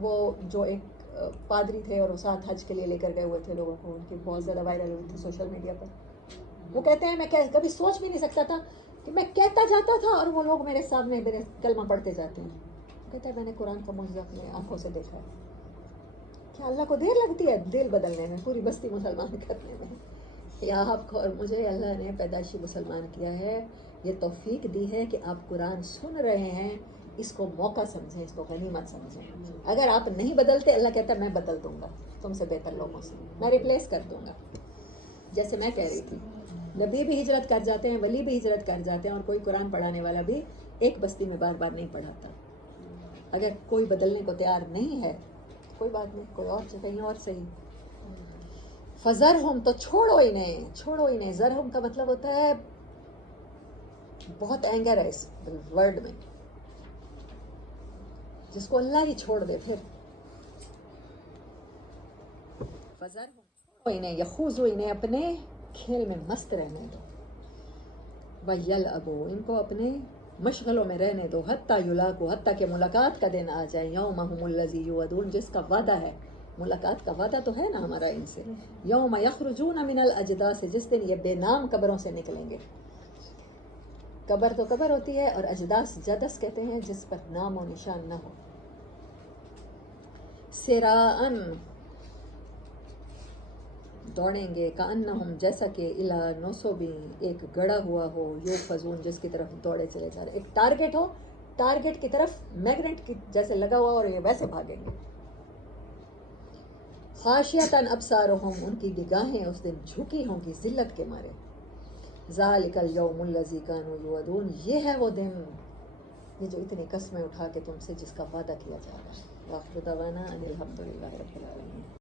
وہ جو ایک پادری تھے اور وہ ساتھ حج کے لیے لے کر گئے ہوئے تھے لوگوں کو، ان کی بہت زیادہ وائرل ہوئی تھی سوشل میڈیا پر. وہ کہتے ہیں میں کبھی سوچ بھی نہیں سکتا تھا کہ میں کہتا جاتا تھا اور وہ لوگ میرے سامنے میرے کلمہ پڑھتے جاتے ہیں. کہتا ہے میں نے قرآن کا معجزہ اپنے آنکھوں سے دیکھا ہے. کیا اللہ کو دیر لگتی ہے دل بدلنے میں، پوری بستی مسلمان کرنے میں؟ یا آپ کو اور مجھے اللہ نے پیدائشی مسلمان کیا ہے، یہ توفیق دی ہے کہ آپ قرآن سن رہے ہیں، اس کو موقع سمجھیں، اس کو غنیمت سمجھیں. اگر آپ نہیں بدلتے، اللہ کہتا ہے میں بدل دوں گا تم سے بہتر لوگوں سے، میں ریپلیس کر دوں گا. جیسے میں کہہ رہی تھی، نبی بھی ہجرت کر جاتے ہیں، ولی بھی ہجرت کر جاتے ہیں، اور کوئی قرآن پڑھانے والا بھی ایک بستی میں بار بار نہیں پڑھاتا. اگر کوئی بدلنے کو تیار نہیں ہے کوئی بات نہیں، کوئی اور کہیں اور صحیح. فذرہم، تو چھوڑو انہیں، چھوڑو انہیں. ذرہم کا مطلب ہوتا ہے بہت اینگر ہے اس ورڈ میں، جس کو اللہ ہی چھوڑ دے. پھر فذرہم، چھوڑو انہیں، یخوضوا، انہیں اپنے کھیل میں مست رہنے دو. ویلعبوا، ان کو اپنے مشغلوں میں رہنے دو. حتیٰ یلاقوا، حتیٰ کہ ملاقات کا دن آ جائے. یومہم الذی یوعدون، جس کا وعدہ ہے، ملاقات کا وعدہ تو ہے نا ہمارا ان سے. یوم یخرجون من الاجداث، جس دن یہ بے نام قبروں سے نکلیں گے. قبر تو قبر ہوتی ہے، اور اجداث جدس کہتے ہیں جس پر نام و نشان نہ ہو. سراءً، دوڑیں گے. کأنہم، جیسا کہ الی نصب، ایک گڑا ہوا ہو. یوفزون، جس کی طرف دوڑے چلے جا رہے، ایک ٹارگٹ ہو، ٹارگٹ کی طرف میگنیٹ کی جیسے لگا ہوا اور یہ ویسے بھاگیں گے. خاشعۃ ابصارہم، ان کی نگاہیں اس دن جھکی ہوں گی ذلت کے مارے. ذالک الیوم الذی کانوا یوعدون، یہ ہے وہ دن، یہ جو اتنی قسمیں اٹھا کے تم سے جس کا وعدہ کیا جا رہا ہے. وآخر دعوانا ان الحمد للہ رب العالمین.